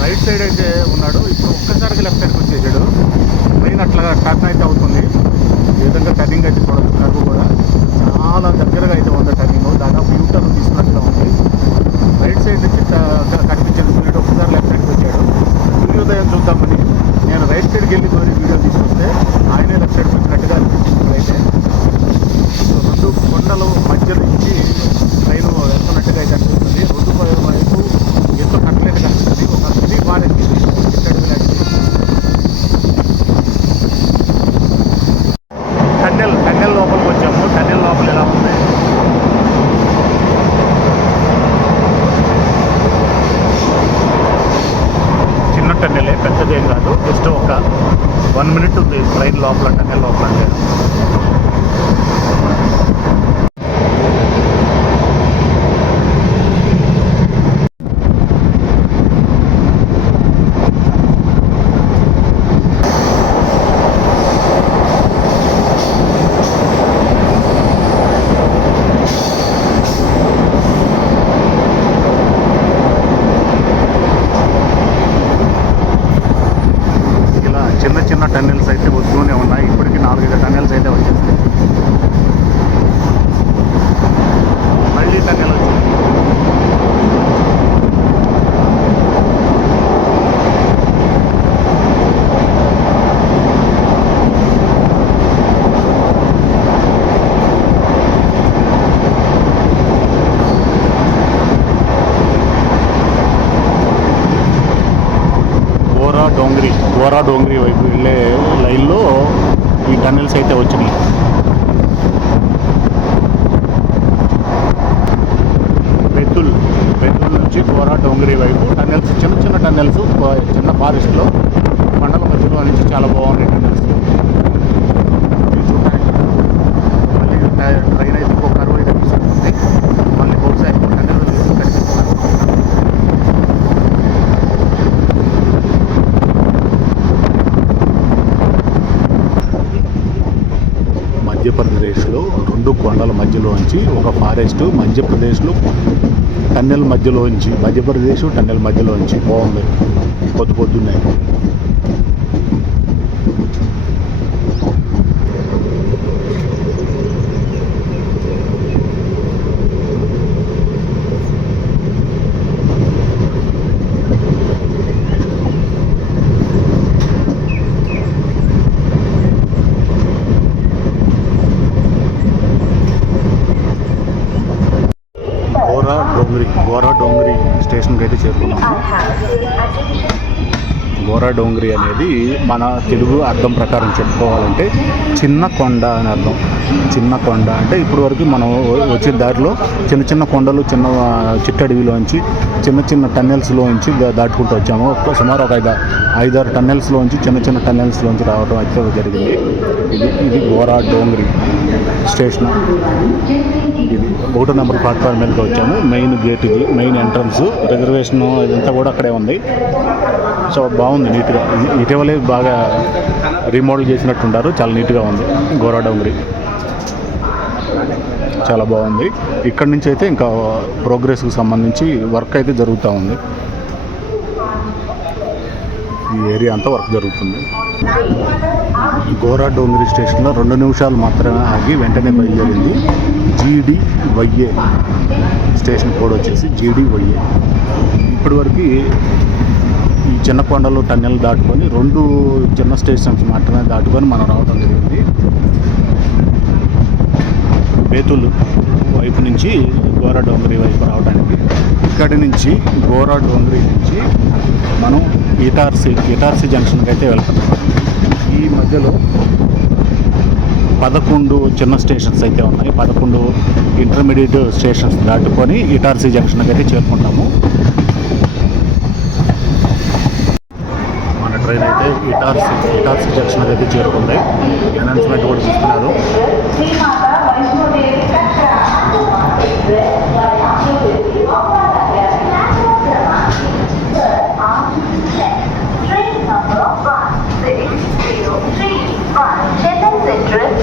రైట్ సైడ్ అయితే ఉన్నాడు. ఇప్పుడు ఒక్కసారిగా లెఫ్ట్ సైడ్కి వచ్చేసాడు. ట్రైన్ అట్లా టర్న్ అయితే అవుతుంది. ఈ విధంగా టర్నింగ్ అయితే చూడవచ్చు. కర్వ్ కూడా చాలా దగ్గరగా అయితే ఉంది టర్నింగ్. దాదాపు యూటర్న్ తీసుకున్నట్టుగా ఉంది. రైట్ సైడ్ నుంచి కనిపించిన సూర్యుడు ఒక్కసారి లెఫ్ట్ సైడ్కి వచ్చాడు. సూర్యోదయం చూద్దామని నేను రైట్ సైడ్కి వెళ్ళి వీడియో తీసుకొస్తే ఆయనే లెఫ్ట్ సైడ్కి వచ్చినట్టుగా అనిపించింది. అయితే 2 కొండల మధ్య నుంచి ట్రైన్ వెళ్తున్నట్టుగా అయితే అనిపిస్తుంది. 2 వైపు ఎంతో కట్టలేదు కనిపిస్తుంది. ఒక సిటీ మారింది. టన్నెల్ లోపలికి వచ్చాము. టన్నెల్ లోపల ఎలా ఉంది? చిన్న టన్నెలే, పెద్దదేం కాదు. జస్ట్ ఒక 1 మినిట్ ఉంది ట్రైన్ లోపల, టన్నెల్ లోపల. అంటే చిన్న చిన్న టన్నెల్స్ అయితే వస్తూనే ఉన్నాయి. ఇప్పటికీ 4-5 టన్నెల్స్ అయితే వచ్చేస్తాయి. మళ్ళీ టన్నెల్ వచ్చింది. గోరా డోంగ్రీ వైపు వెళ్ళే లైన్లో ఈ టన్నెల్స్ అయితే వచ్చినాయి. బెతుల్ నుంచి గోరా డోంగ్రీ వైపు టన్నెల్స్, చిన్న చిన్న టన్నెల్స్, చిన్న ఫారెస్ట్లో కొండల మధ్యలో నుంచి చాలా బాగున్నాయి టన్నెల్స్. మళ్ళీ ట్రైన్ అయితే ఇంకో కరువు అయితే కనిపిస్తుంది. మళ్ళీ బహుశా టన్నెల్ కనిపిస్తున్నారు. మధ్యప్రదేశ్లో 2 కొండల మధ్యలోంచి ఒక ఫారెస్ట్, మధ్యప్రదేశ్లో టన్నెల్ మధ్యలోంచి, మధ్యప్రదేశ్ టన్నెల్ మధ్యలోంచి బాగుంది. పొద్దున్నాయి. గోరా డోంగ్రీ స్టేషన్కి అయితే చేరుకున్నాము. గోరా డోంగ్రీ అనేది మన తెలుగు అర్థం ప్రకారం చెప్పుకోవాలంటే చిన్న కొండ అని అర్థం. చిన్న కొండ అంటే ఇప్పటి వరకు మనం వచ్చే దారిలో చిన్న చిన్న కొండలు, చిన్న చిట్టడవిలోంచి, చిన్న చిన్న టన్నెల్స్లోంచి దాటుకుంటూ వచ్చాము. సుమారు ఒక 5-6 టన్నెల్స్లోంచి, చిన్న చిన్న టన్నెల్స్లోంచి రావడం అయితే జరిగింది. ఇది గోరా డోంగ్రీ స్టేషన్. ఇది 1వ నెంబర్ ప్లాట్ఫామ్ మీదకి వచ్చాము. మెయిన్ గేట్ ఇది, మెయిన్ ఎంట్రన్స్. రిజర్వేషన్ ఇదంతా కూడా అక్కడే ఉంది. సో బాగుంది, నీట్గా. ఇటీవలే బాగా రీమోడల్ చేసినట్టుంటారు. చాలా నీట్గా ఉంది గోరా డోంగ్రీ, చాలా బాగుంది. ఇక్కడి నుంచి అయితే ఇంకా ప్రోగ్రెస్కి సంబంధించి వర్క్ అయితే జరుగుతూ ఉంది. ఈ ఏరియా అంతా వర్క్ జరుగుతుంది. గోరా డోంగ్రీ స్టేషన్లో 2 నిమిషాలు మాత్రమే ఆగి వెంటనే బయలుదేరింది. GDYA స్టేషన్ కోడ్ వచ్చేసి GDYA. ఇప్పటివరకు ఈ చిన్న కొండలు టన్నెల్ దాటుకొని 2 చిన్న స్టేషన్స్ మాత్రమే దాటుకొని మనం రావడం జరిగింది. బేతుల్ వైపు నుంచి గోరా డోంగ్రీ వైపు రావడానికి. ఇక్కడి నుంచి గోరా డోంగ్రీ నుంచి మనం ఇటార్సీ జంక్షన్కి అయితే వెళ్తున్నాం. ఈ మధ్యలో 11 చిన్న స్టేషన్స్ అయితే ఉన్నాయి. 11 ఇంటర్మీడియట్ స్టేషన్స్ దాటుకొని ఇటార్సీ జంక్షన్కి అయితే చేరుకుంటాము. మన ట్రైన్ అయితే ఇటార్సీ జంక్షన్కి అయితే చేరుకుంది. అనౌన్స్మెంట్ కూడా చూస్తున్నారు.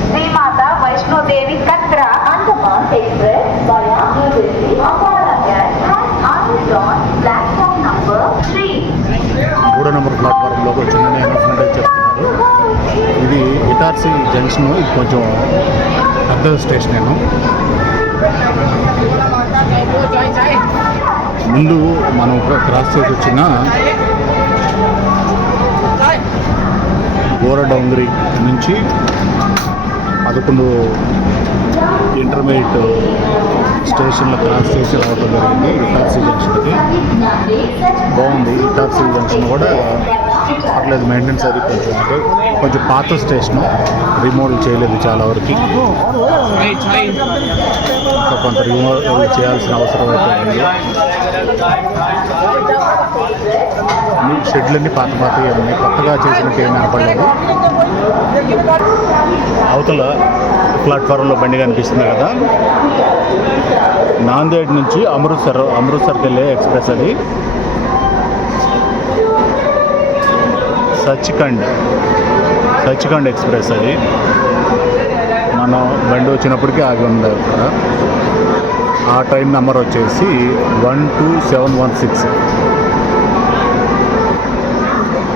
Shri Mata Vaishno Devi Katra Andaman express via New Delhi Ambala Gate has on platform number 3. 3వ నెంబర్ ప్లాట్ఫారంలో చిన్న అనౌన్స్మెంట్ అయితే చెప్తున్నారు. ఇది ఇటార్సీ జంక్షన్. ఇది కొంచెం పెద్ద స్టేషన్. ముందు మనం క్రాస్ చేసి వచ్చిన గోరా డోంగ్రీ నుంచి 11 ఇంటర్మీడియట్ స్టేషన్లో క్రాస్ చేసి రావడం జరిగింది. ఇటార్సీ జంక్షన్కి బాగుంది. ఇటార్సీ జంక్షన్ కూడా పర్లేదు, మెయింటెనెన్స్ అది కొంచెం పాత స్టేషను, రీమోడల్ చేయలేదు చాలా వరకు. ఇంకా కొంత రీమోడల్ చేయాల్సిన అవసరం అయితే ఉంది. షెడ్లన్నీ పాతగా ఉన్నాయి, కొత్తగా చేసినట్టు ఏమీ కనపడలేదు. అవతల ప్లాట్ఫారంలో బండి కనిపిస్తుంది కదా, నాందేడ్ నుంచి అమృత్సర్కి వెళ్ళే ఎక్స్ప్రెస్ అది. సచ్ఖండ్ ఎక్స్ప్రెస్ అది. మనం బండి వచ్చినప్పటికీ ఆగి ఉంది అక్కడ. ఆ ట్రైన్ నెంబర్ వచ్చేసి 12716.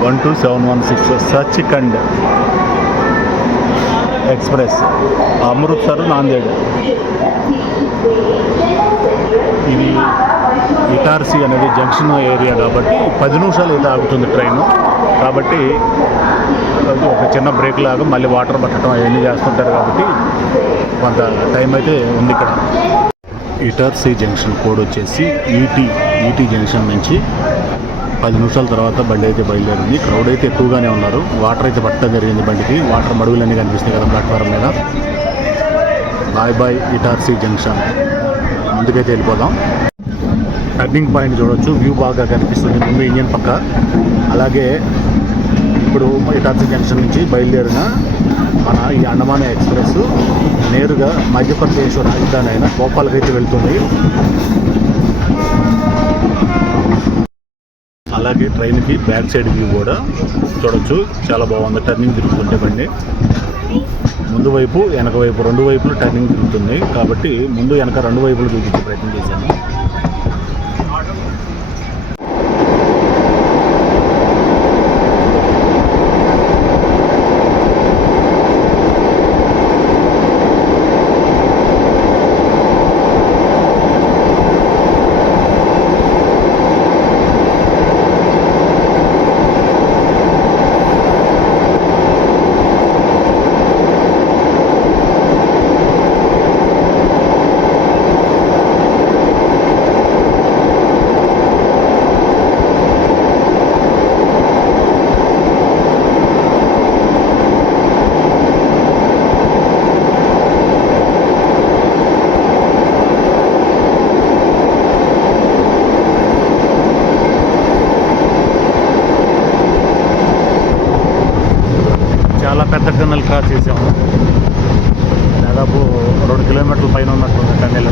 12716 సచ్ఖండ్ ఎక్స్ప్రెస్, అమృత్సర్ నాందేడ్. ఇది ఇటార్సీ అనేది జంక్షన్ ఏరియా కాబట్టి 10 నిమిషాలు అయితే ఆగుతుంది ట్రైను. కాబట్టి ఒక చిన్న బ్రేక్ లాగా మళ్ళీ వాటర్ పట్టడం అవన్నీ చేస్తుంటారు కాబట్టి కొంత టైం అయితే ఉంది ఇక్కడ. ఇటార్సీ జంక్షన్ కోడ్ వచ్చేసి ఈటీ జంక్షన్ నుంచి 10 నిమిషాల తర్వాత బండి అయితే బయలుదేరింది. క్రౌడ్ అయితే ఎక్కువగానే ఉన్నారు. వాటర్ అయితే పట్టడం జరిగింది బండికి. వాటర్ మడుగులన్నీ కనిపిస్తాయి కదా ప్లాట్ఫారం మీద. Bye Itarsi junction. ముందుకైతే వెళ్ళిపోదాం. టర్నింగ్ పాయింట్ చూడవచ్చు, వ్యూ బాగా కనిపిస్తుంది ముందు ఇంజన్ పక్క. అలాగే ఇప్పుడు ఇటార్సీ జంక్షన్ నుంచి బయలుదేరిన మన ఈ అండమాన్ ఎక్స్ప్రెస్ నేరుగా మధ్యప్రదేశ్ రాజధాని అయిన భోపాల్కి అయితే వెళ్తుంది. అలాగే ట్రైన్కి బ్యాక్ సైడ్ వ్యూ కూడా చూడొచ్చు, చాలా బాగుంది. టర్నింగ్ తిరుగుతుంటే బండి ముందు వైపు వెనక వైపు 2 వైపులు టర్నింగ్ తిరుగుతుంది కాబట్టి ముందు వెనక 2 వైపులు చూపించే ప్రయత్నం చేశాను. పెద్ద టన్నెల్ క్రాస్ చేసాము. దాదాపు 2 కిలోమీటర్ల పైన ఉన్నట్టుంది టన్నెల్.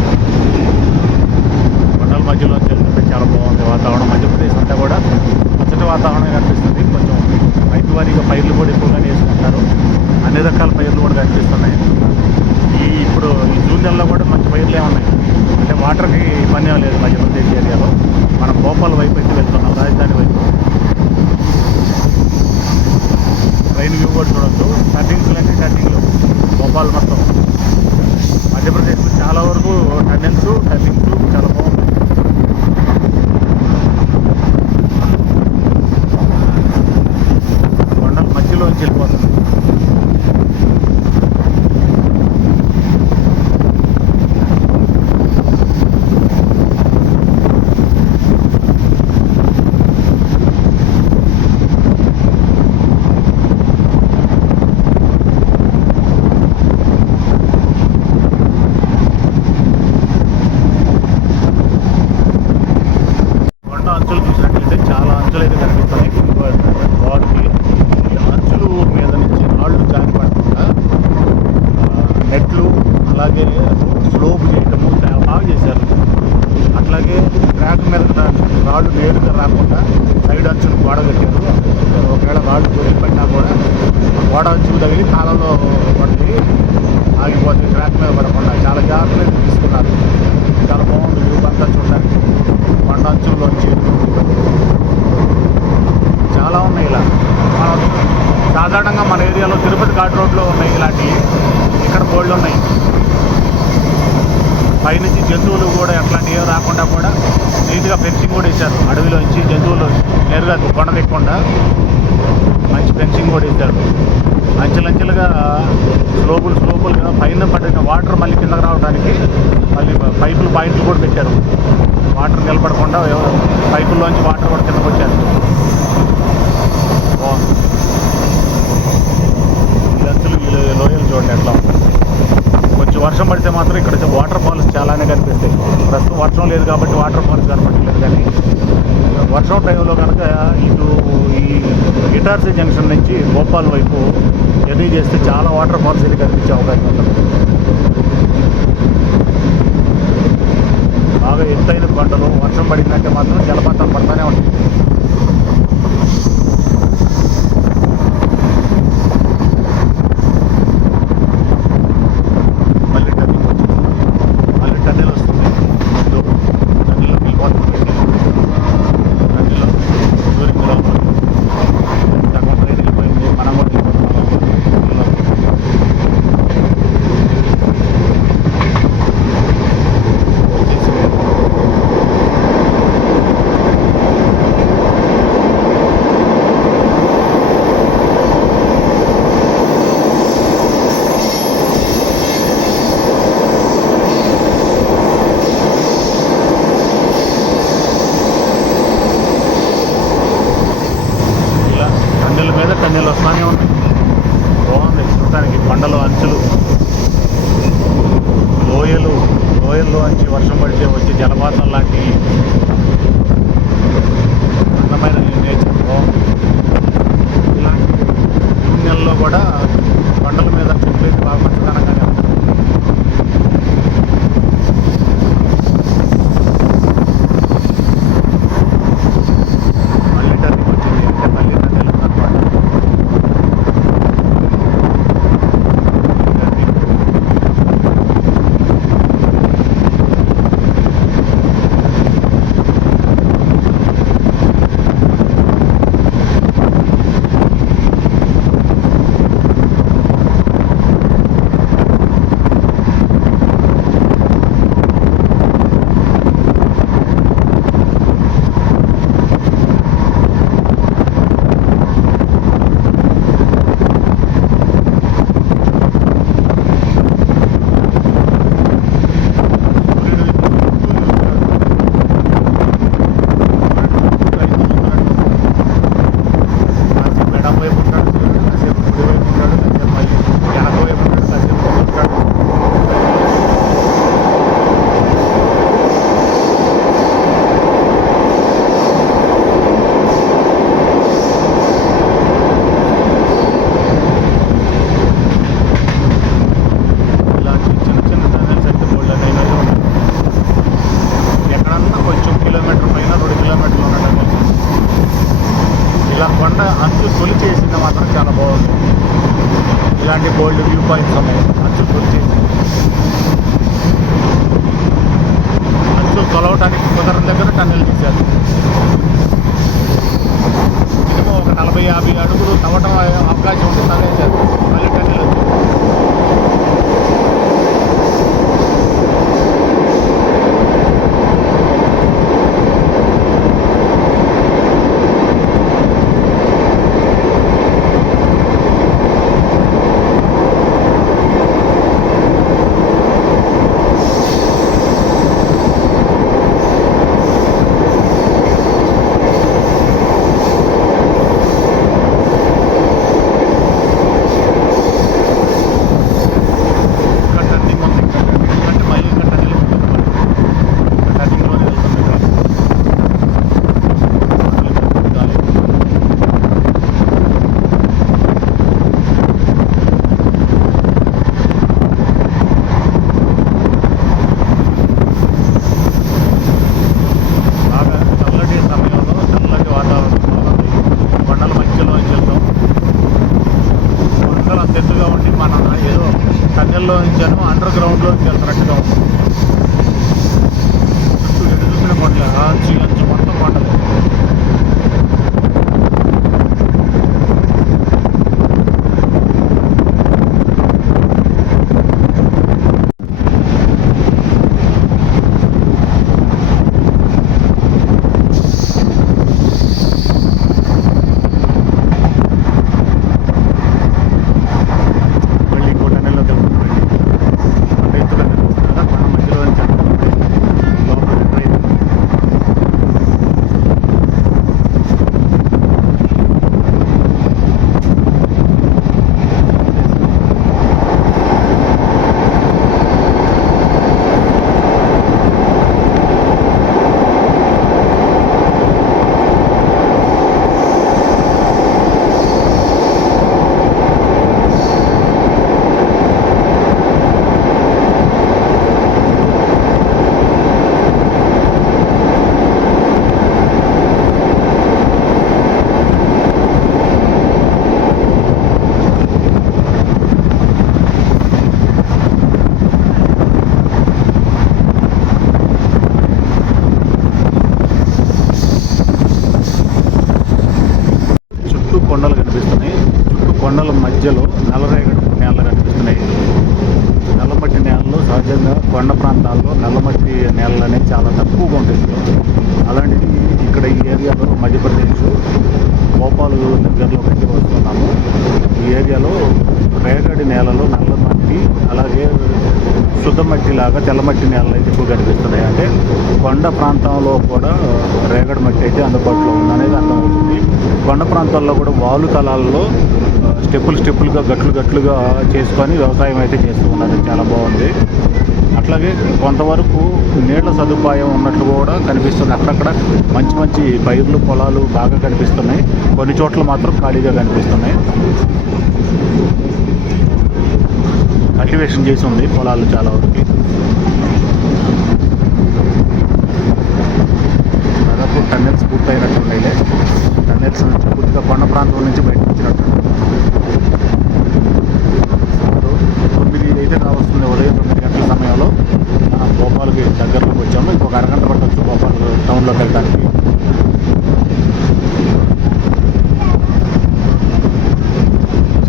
కొండల మధ్యలో వెళ్తుంటే చాలా బాగుంది వాతావరణం. మధ్యప్రదేశ్ అంతా కూడా పచ్చటి వాతావరణం కనిపిస్తుంది. కొంచెం రైతు వారీగా పైర్లు కూడా ఎక్కువగానే వేసుకుంటారు. అన్ని రకాల పైర్లు కూడా కనిపిస్తున్నాయి. ఇప్పుడు ఈ జూన్ నెలలో కూడా మంచి పైర్లే ఉన్నాయి. అంటే వాటర్కి ఇబ్బంది ఏం లేదు మధ్యప్రదేశ్ ఏరియాలో. మనం భోపాల్ వైపు అయితే వెళ్తున్నాం, రాజధాని వైపు. ట్రైన్ వ్యూ కూడా చూడొచ్చు. టర్నింగ్లు భోపాల్ మొత్తం మధ్యప్రదేశ్లో చాలా వరకు టర్నింగ్స్ చాలా బాగుంది. కొండల మధ్యలోంచి వెళ్ళిపోతుంది. అంచులు చూసినట్లయితే చాలా అంచులు అయితే కనిపిస్తున్నాయి. వాటికి అంచులు మీద నుంచి రాళ్ళు జారి పడకుండా నెట్లు అలాగే స్లోప్ చేయటము చాలా బాగా చేశారు. అట్లాగే ట్రాక్ మీద రాళ్ళు నేరుగా రాకుండా సైడ్ అంచులు గోడ కట్టారు. ఒకవేళ రాళ్ళు పడినా కూడా గోడ అంచులు తగిలి కాలంలో పడి ఆగిపోతే ట్రాక్ మీద పడకుండా చాలా జాగ్రత్తలు తీసుకున్నారు. చాలా బాగుంది వ్యూ అంతా చూడడానికి. కొండ అంచుల్లోంచి చాలా ఉన్నాయి ఇలా. మనం సాధారణంగా మన ఏరియాలో తిరుపతి ఘాట్ రోడ్లో ఉన్నాయి ఇలాంటివి. ఇక్కడ బోల్డ్ ఉన్నాయి. పైనుంచి జంతువులు కూడా ఎట్లాంటివి రాకుండా కూడా నీట్గా ఫెన్సింగ్ కూడా వేశారు. అడవిలోంచి జంతువులు నేరుగా కొండ దిక్కుండా మంచి ఫెన్సింగ్ కూడా వేశారు. అంచెలంచెలుగా స్లోపులుగా పైన పడిన వాటర్ మళ్ళీ కిందకు రావడానికి మళ్ళీ పైపులు పాయింట్లు కూడా పెట్టారు. వాటర్ నిలబడకుండా పైపుల్లోంచి వాటర్ కూడా కిందకు వచ్చారు. ఈ అంచులు ఈ లోయలు చూడండి ఎట్లా ఉంటుంది. కొంచెం వర్షం పడితే మాత్రం ఇక్కడ వాటర్ ఫాల్స్ చాలానే కనిపిస్తాయి. ప్రస్తుతం వర్షం లేదు కాబట్టి వాటర్ ఫాల్స్ కనపడలేదు. కానీ వర్షం టైంలో కనుక ఇటు ఈ ఇటార్సీ జంక్షన్ నుంచి భోపాల్ వైపు జర్నీ చేస్తే చాలా వాటర్ ఫాల్స్ అయితే కనిపించే అవకాశం ఉంటుంది. బాగా ఎత్తైన కొండలు వర్షం పడిందంటే మాత్రం జలపాతాలు పడతానే ఉంటాయి. మళ్ళీ టన్నెల్ వస్తుంది. టన్నెల్లోకి వెళ్ళిపోతుంది. టన్నెల్లో దూరం టన్నెల్ వస్తానే ఉన్నాయి. బాగుంది చూడటానికి. కొండలు, అంచులు, లోయల్లో అంచి వర్షం పడితే వచ్చే జలపాతం లాంటి అందమైన నేచర్ బాగుంది. ఇలాంటి జూన్ నెలలో కూడా కొండల మీద చెట్లు బాగా పచ్చదనంగానే ఉంది. మళ్ళీ టర్నింగ్ వచ్చింది అంటే మళ్ళీ టన్నెల్ ఉందన్నమాట. ఇలాంటి బోల్డ్ వ్యూ పాయింట్స్ ఉన్నాయి. అంచులు కొలిచేసి అంచులు తొలవటానికి కుదరని దగ్గర టన్నెల్ తీశారు. మినిమం ఒక 40-50 అడుగులు తవ్వటం అవకాశం ఉంటే తవ్వేశారు. మళ్ళీ టన్నెల్ వచ్చింది. టన్నెల్లో నుంచాను అండర్ గ్రౌండ్లోకి వెళ్తున్నట్టుగా ఉంది. చుట్టూ ఎటు చూసిన కొండలే, అంచు మొత్తం కొండలే. కొండలు కనిపిస్తున్నాయి. చుట్టూ కొండల మధ్యలో నల్లరేగడి నేలలు కనిపిస్తున్నాయి. నల్లమట్టి నేలలు సహజంగా కొండ ప్రాంతాల్లో నల్లమట్టి నేలలు అనేది చాలా తక్కువగా ఉంటుంది. అలాంటిది ఇక్కడ ఈ ఏరియాలో మధ్యప్రదేశ్ భోపాల్ దగ్గరలో పెట్టి వస్తున్నాము. ఈ ఏరియాలో రేగడి నేలలో నల్లమట్టి అలాగే శుద్ధ మట్టి లాగా తెల్ల మట్టి నేలలు అయితే ఎక్కువ కనిపిస్తున్నాయి. అంటే కొండ ప్రాంతంలో కూడా రేగడి మట్టి అయితే అందుబాటులో ఉందనేది అర్థమవుతుంది. కొండ ప్రాంతాల్లో కూడా వాలు తలాల్లో స్టెప్పులుగా గట్లుగా చేసుకొని వ్యవసాయం అయితే చేస్తూ ఉన్నారు. చాలా బాగుంది. అట్లాగే కొంతవరకు నీళ్ల సదుపాయం ఉన్నట్లు కూడా కనిపిస్తుంది. అక్కడక్కడ మంచి పైర్లు పొలాలు బాగా కనిపిస్తున్నాయి. కొన్ని చోట్ల మాత్రం ఖాళీగా కనిపిస్తున్నాయి. కల్టివేషన్ చేసి ఉంది పొలాలు చాలా వరకు. దాదాపు టన్నెల్స్ పూర్తయినట్టున్నాయి. టన్నెల్స్ నుంచి పూర్తిగా కొండ ప్రాంతం నుంచి బయటకు వచ్చినట్టు 9 అయితే కావస్తుంది. ఉదయం 9 గంటల సమయంలో భోపాల్కి దగ్గరలోకి వచ్చాము. ఇంకొక అరగంట పట్టవచ్చు భోపాల్ టౌన్లోకి వెళ్ళడానికి.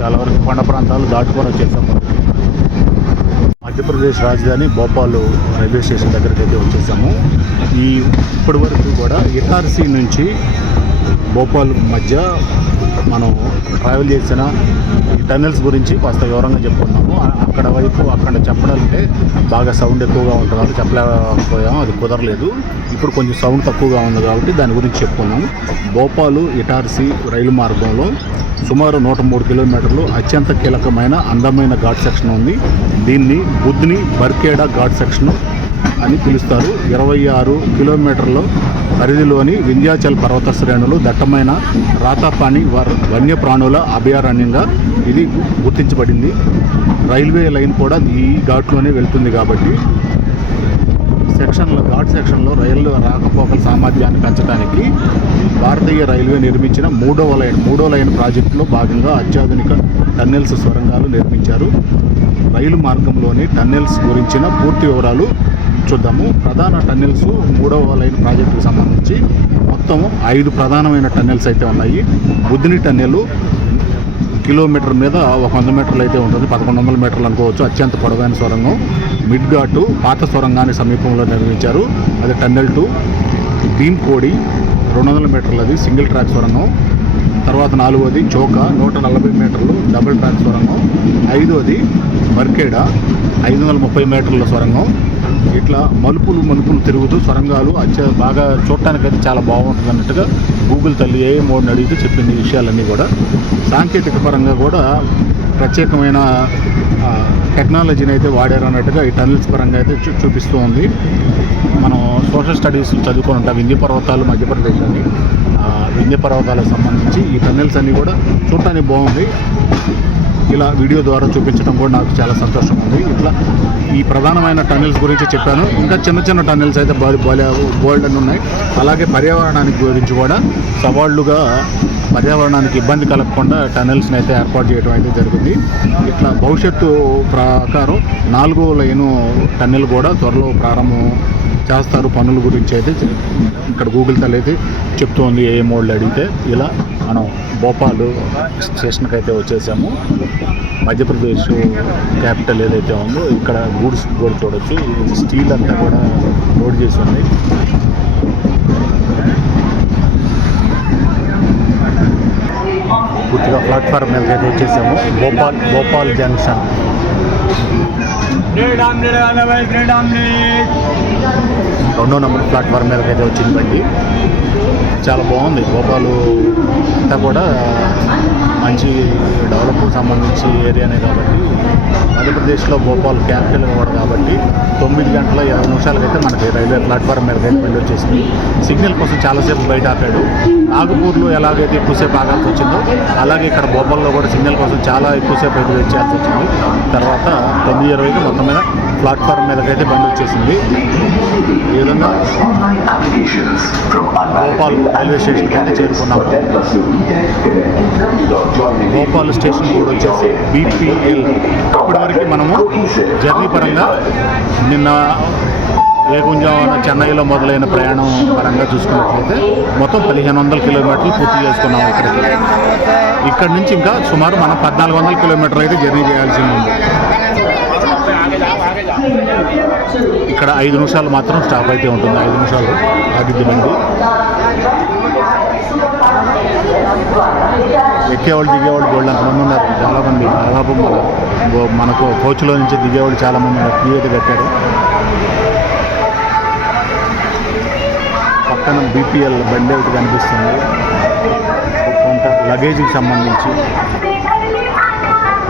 చాలా వరకు కొండ ప్రాంతాలు దాటుకొని వచ్చేసాము. మధ్యప్రదేశ్ రాజధాని భోపాల్ రైల్వే స్టేషన్ దగ్గరికి అయితే వచ్చేసాము. ఇప్పటి వరకు కూడా ఇటార్సీ నుంచి భోపాల్ మధ్య మనం ట్రావెల్ చేసిన ఈ టన్నెల్స్ గురించి కాస్త వివరంగా చెప్పుకున్నాము. అక్కడ చెప్పడాలంటే బాగా సౌండ్ ఎక్కువగా ఉంటుంది, చెప్పలేకపోయాము, అది కుదరలేదు. ఇప్పుడు కొంచెం సౌండ్ తక్కువగా ఉంది కాబట్టి దాని గురించి చెప్పుకున్నాము. భోపాల్ ఇటార్సీ రైలు మార్గంలో సుమారు 103 కిలోమీటర్లు అత్యంత కీలకమైన అందమైన ఘాట్ సెక్షన్ ఉంది. దీన్ని బుద్ని బర్కేడా ఘాట్ సెక్షన్ అని పిలుస్తారు. 26 కిలోమీటర్ల పరిధిలోని వింధ్యాచల్ పర్వత శ్రేణులు దట్టమైన రాతాపాని వన్యప్రాణుల అభయారణ్యంగా ఇది గుర్తించబడింది. రైల్వే లైన్ కూడా ఈ ఘాట్లోనే వెళ్తుంది కాబట్టి ఘాట్ సెక్షన్లో రైళ్ల రాకపోకల సామర్థ్యాన్ని పెంచడానికి భారతీయ రైల్వే నిర్మించిన మూడో లైన్ ప్రాజెక్టులో భాగంగా అత్యాధునిక టన్నెల్స్ సొరంగాలు నిర్మించారు. రైలు మార్గంలోని టన్నెల్స్ గురించిన పూర్తి వివరాలు చూద్దాము. ప్రధాన టన్నెల్స్ 3వ లైన్ ప్రాజెక్టుకు సంబంధించి మొత్తం 5 ప్రధానమైన టన్నెల్స్ అయితే ఉన్నాయి. బుద్ని టన్నెల్ కిలోమీటర్ మీద 100 మీటర్లు అయితే ఉంటుంది, 1100 మీటర్లు అనుకోవచ్చు. అత్యంత పొడవైన సొరంగం. మిడ్ ఘాటు పాత సొరంగాన్ని సమీపంలో నిర్మించారు, అది టన్నెల్ 2. భీమ్ కోడి 200 మీటర్లు, అది సింగిల్ ట్రాక్ సొరంగం. తర్వాత 4వది చోకా 140 మీటర్లు డబుల్ ట్రాక్ సొరంగం. 5వది బర్కేడా 530 మీటర్ల సొరంగం. ఇట్లా మలుపులు తిరుగుతూ సొరంగాలు బాగా చూడటానికైతే చాలా బాగుంటుంది అన్నట్టుగా గూగుల్ తల్లి ఏ మోడ్ని అడిగితే చెప్పింది ఈ విషయాలన్నీ కూడా. సాంకేతిక పరంగా కూడా ప్రత్యేకమైన టెక్నాలజీని అయితే వాడారు అన్నట్టుగా ఈ టన్నెల్స్ పరంగా అయితే చూపిస్తూ ఉంది. మనం సోషల్ స్టడీస్ చదువుకొని ఉంటాం వింధ్య పర్వతాలు మధ్యప్రదేశ్ అని. వింధ్య పర్వతాలకు సంబంధించి ఈ టన్నెల్స్ అన్నీ కూడా చూడటానికి బాగుంది. ఇలా వీడియో ద్వారా చూపించడం కూడా నాకు చాలా సంతోషంగా ఉంది. ఇట్లా ఈ ప్రధానమైన టన్నెల్స్ గురించి చెప్పాను. ఇంకా చిన్న టన్నెల్స్ అయితే బోల్డ్ అని ఉన్నాయి. అలాగే పర్యావరణానికి గురించి కూడా సవాళ్ళుగా పర్యావరణానికి ఇబ్బంది కలగకుండా టన్నెల్స్ని అయితే ఏర్పాటు చేయడం అయితే జరిగింది. ఇట్లా భవిష్యత్తు ప్రకారం 4వ లైను టన్నెల్ కూడా త్వరలో ప్రారంభం చేస్తారు. పనుల గురించి అయితే ఇక్కడ గూగుల్ తల్లి అయితే చెప్తోంది ఏ మోడ్లు అడిగితే. ఇలా మనం భోపాల్ స్టేషన్కి అయితే వచ్చేసాము. మధ్యప్రదేశ్ క్యాపిటల్ ఏదైతే ఉందో ఇక్కడ గూడ్స్ కూడా చూడొచ్చు. స్టీల్ అంతా కూడా లోడ్ చేసి ఉంది. పూర్తిగా ప్లాట్ఫామ్ మీదకి అయితే వచ్చేసాము. భోపాల్ జంక్షన్. 2వ నెంబర్ ప్లాట్ఫామ్ మీదకి అయితే వచ్చింది బండి. చాలా బాగుంది. భోపాల్ అంతా కూడా మంచి డెవలప్కి సంబంధించి ఏరియానే కాబట్టి మధ్యప్రదేశ్లో భోపాల్ క్యాపిటల్ కూడా కాబట్టి 9 గంటల 20 నిమిషాలకైతే మనకి రైల్వే ప్లాట్ఫామ్ మీద అయితే బండి వచ్చేసింది. సిగ్నల్ కోసం చాలాసేపు బయట ఆపాడు. నాగపూర్లో ఎలాగైతే ఎక్కువసేపు ఆగాల్సి వచ్చిందో అలాగే ఇక్కడ భోపాల్లో కూడా సిగ్నల్ కోసం చాలా ఎక్కువసేపు అయితే వెయిట్ చేయాల్సి వచ్చింది. తర్వాత 9:20కి మొత్తం మీద ప్లాట్ఫామ్ మీదకైతే బండి వచ్చేసింది. ఈ విధంగా భోపాల్ రైల్వే స్టేషన్కి అయితే చేరుకున్నాము. భోపాల్ స్టేషన్ కూడా వచ్చేసి BPL. ఇప్పటివరకు మనము జర్నీ పరంగా నిన్న వేగుంజామున చెన్నైలో మొదలైన ప్రయాణం పరంగా చూసుకున్నట్లయితే మొత్తం 1500 కిలోమీటర్లు పూర్తి చేసుకున్నాము. ఇక్కడి నుంచి ఇంకా సుమారు మనం 1400 కిలోమీటర్లు అయితే జర్నీ చేయాల్సి ఉంది. ఇక్కడ 5 నిమిషాలు మాత్రం స్టాప్ అయితే ఉంటుంది. 5 నిమిషాలు ఆగిద్ది బండి. ఎక్కేవాళ్ళు దిగేవాళ్ళు బోల్డ్ అంతమంది ఉన్నారు, చాలామంది. దాదాపు మనకు కోచ్లో నుంచి దిగేవాళ్ళు చాలామంది ఉన్నారు. క్యూ అయితే కట్టారు. పక్కన బీపీఎల్ బండి ఒకటి కనిపిస్తుంది, కొంత లగేజ్కి సంబంధించి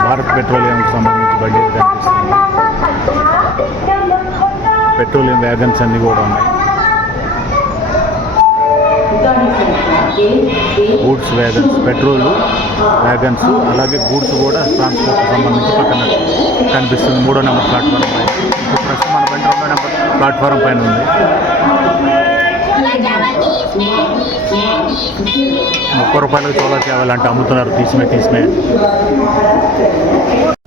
భారత్ పెట్రోలియంకి సంబంధించి బండి అయితే కనిపిస్తుంది. పెట్రోలియం వ్యాగన్స్ అన్నీ కూడా ఉన్నాయి. గూడ్స్ వ్యాగన్స్, పెట్రోల్ వ్యాగన్స్, అలాగే గూడ్స్ కూడా ట్రాన్స్పోర్ట్కి సంబంధించి పక్కన కనిపిస్తుంది. 3వ నెంబర్ ప్లాట్ఫారం పైన. ఇప్పుడు ప్రస్తుతం మన బండి 2వ నెంబర్ ప్లాట్ఫారం పైన ఉంది. 30 రూపాయలకు చోళా చేయాలంటే అమ్ముతున్నారు. తీసిమే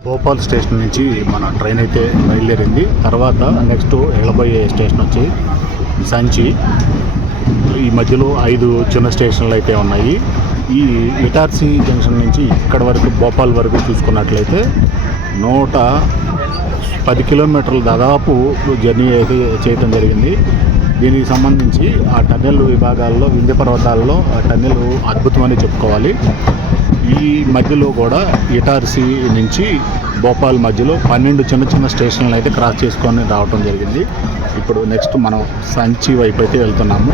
భోపాల్ స్టేషన్ నుంచి మన ట్రైన్ అయితే బయలుదేరింది. తర్వాత నెక్స్ట్ వెళ్ళబోయే స్టేషన్ వచ్చి సంచి. ఈ మధ్యలో 5 చిన్న స్టేషన్లు అయితే ఉన్నాయి. ఈ ఇటార్సీ జంక్షన్ నుంచి ఇక్కడ వరకు భోపాల్ వరకు చూసుకున్నట్లయితే 110 కిలోమీటర్లు దాదాపు జర్నీ అయితే చేయటం జరిగింది. దీనికి సంబంధించి ఆ టన్నెల్ విభాగాల్లో, వింధ్య పర్వతాల్లో ఆ టన్నెల్ అద్భుతమని చెప్పుకోవాలి. ఈ మధ్యలో కూడా ఇటార్సీ నుంచి భోపాల్ మధ్యలో 12 చిన్న చిన్న స్టేషన్లు అయితే క్రాస్ చేసుకొని రావటం జరిగింది. ఇప్పుడు నెక్స్ట్ మనం సంచి వైపు అయితే వెళ్తున్నాము.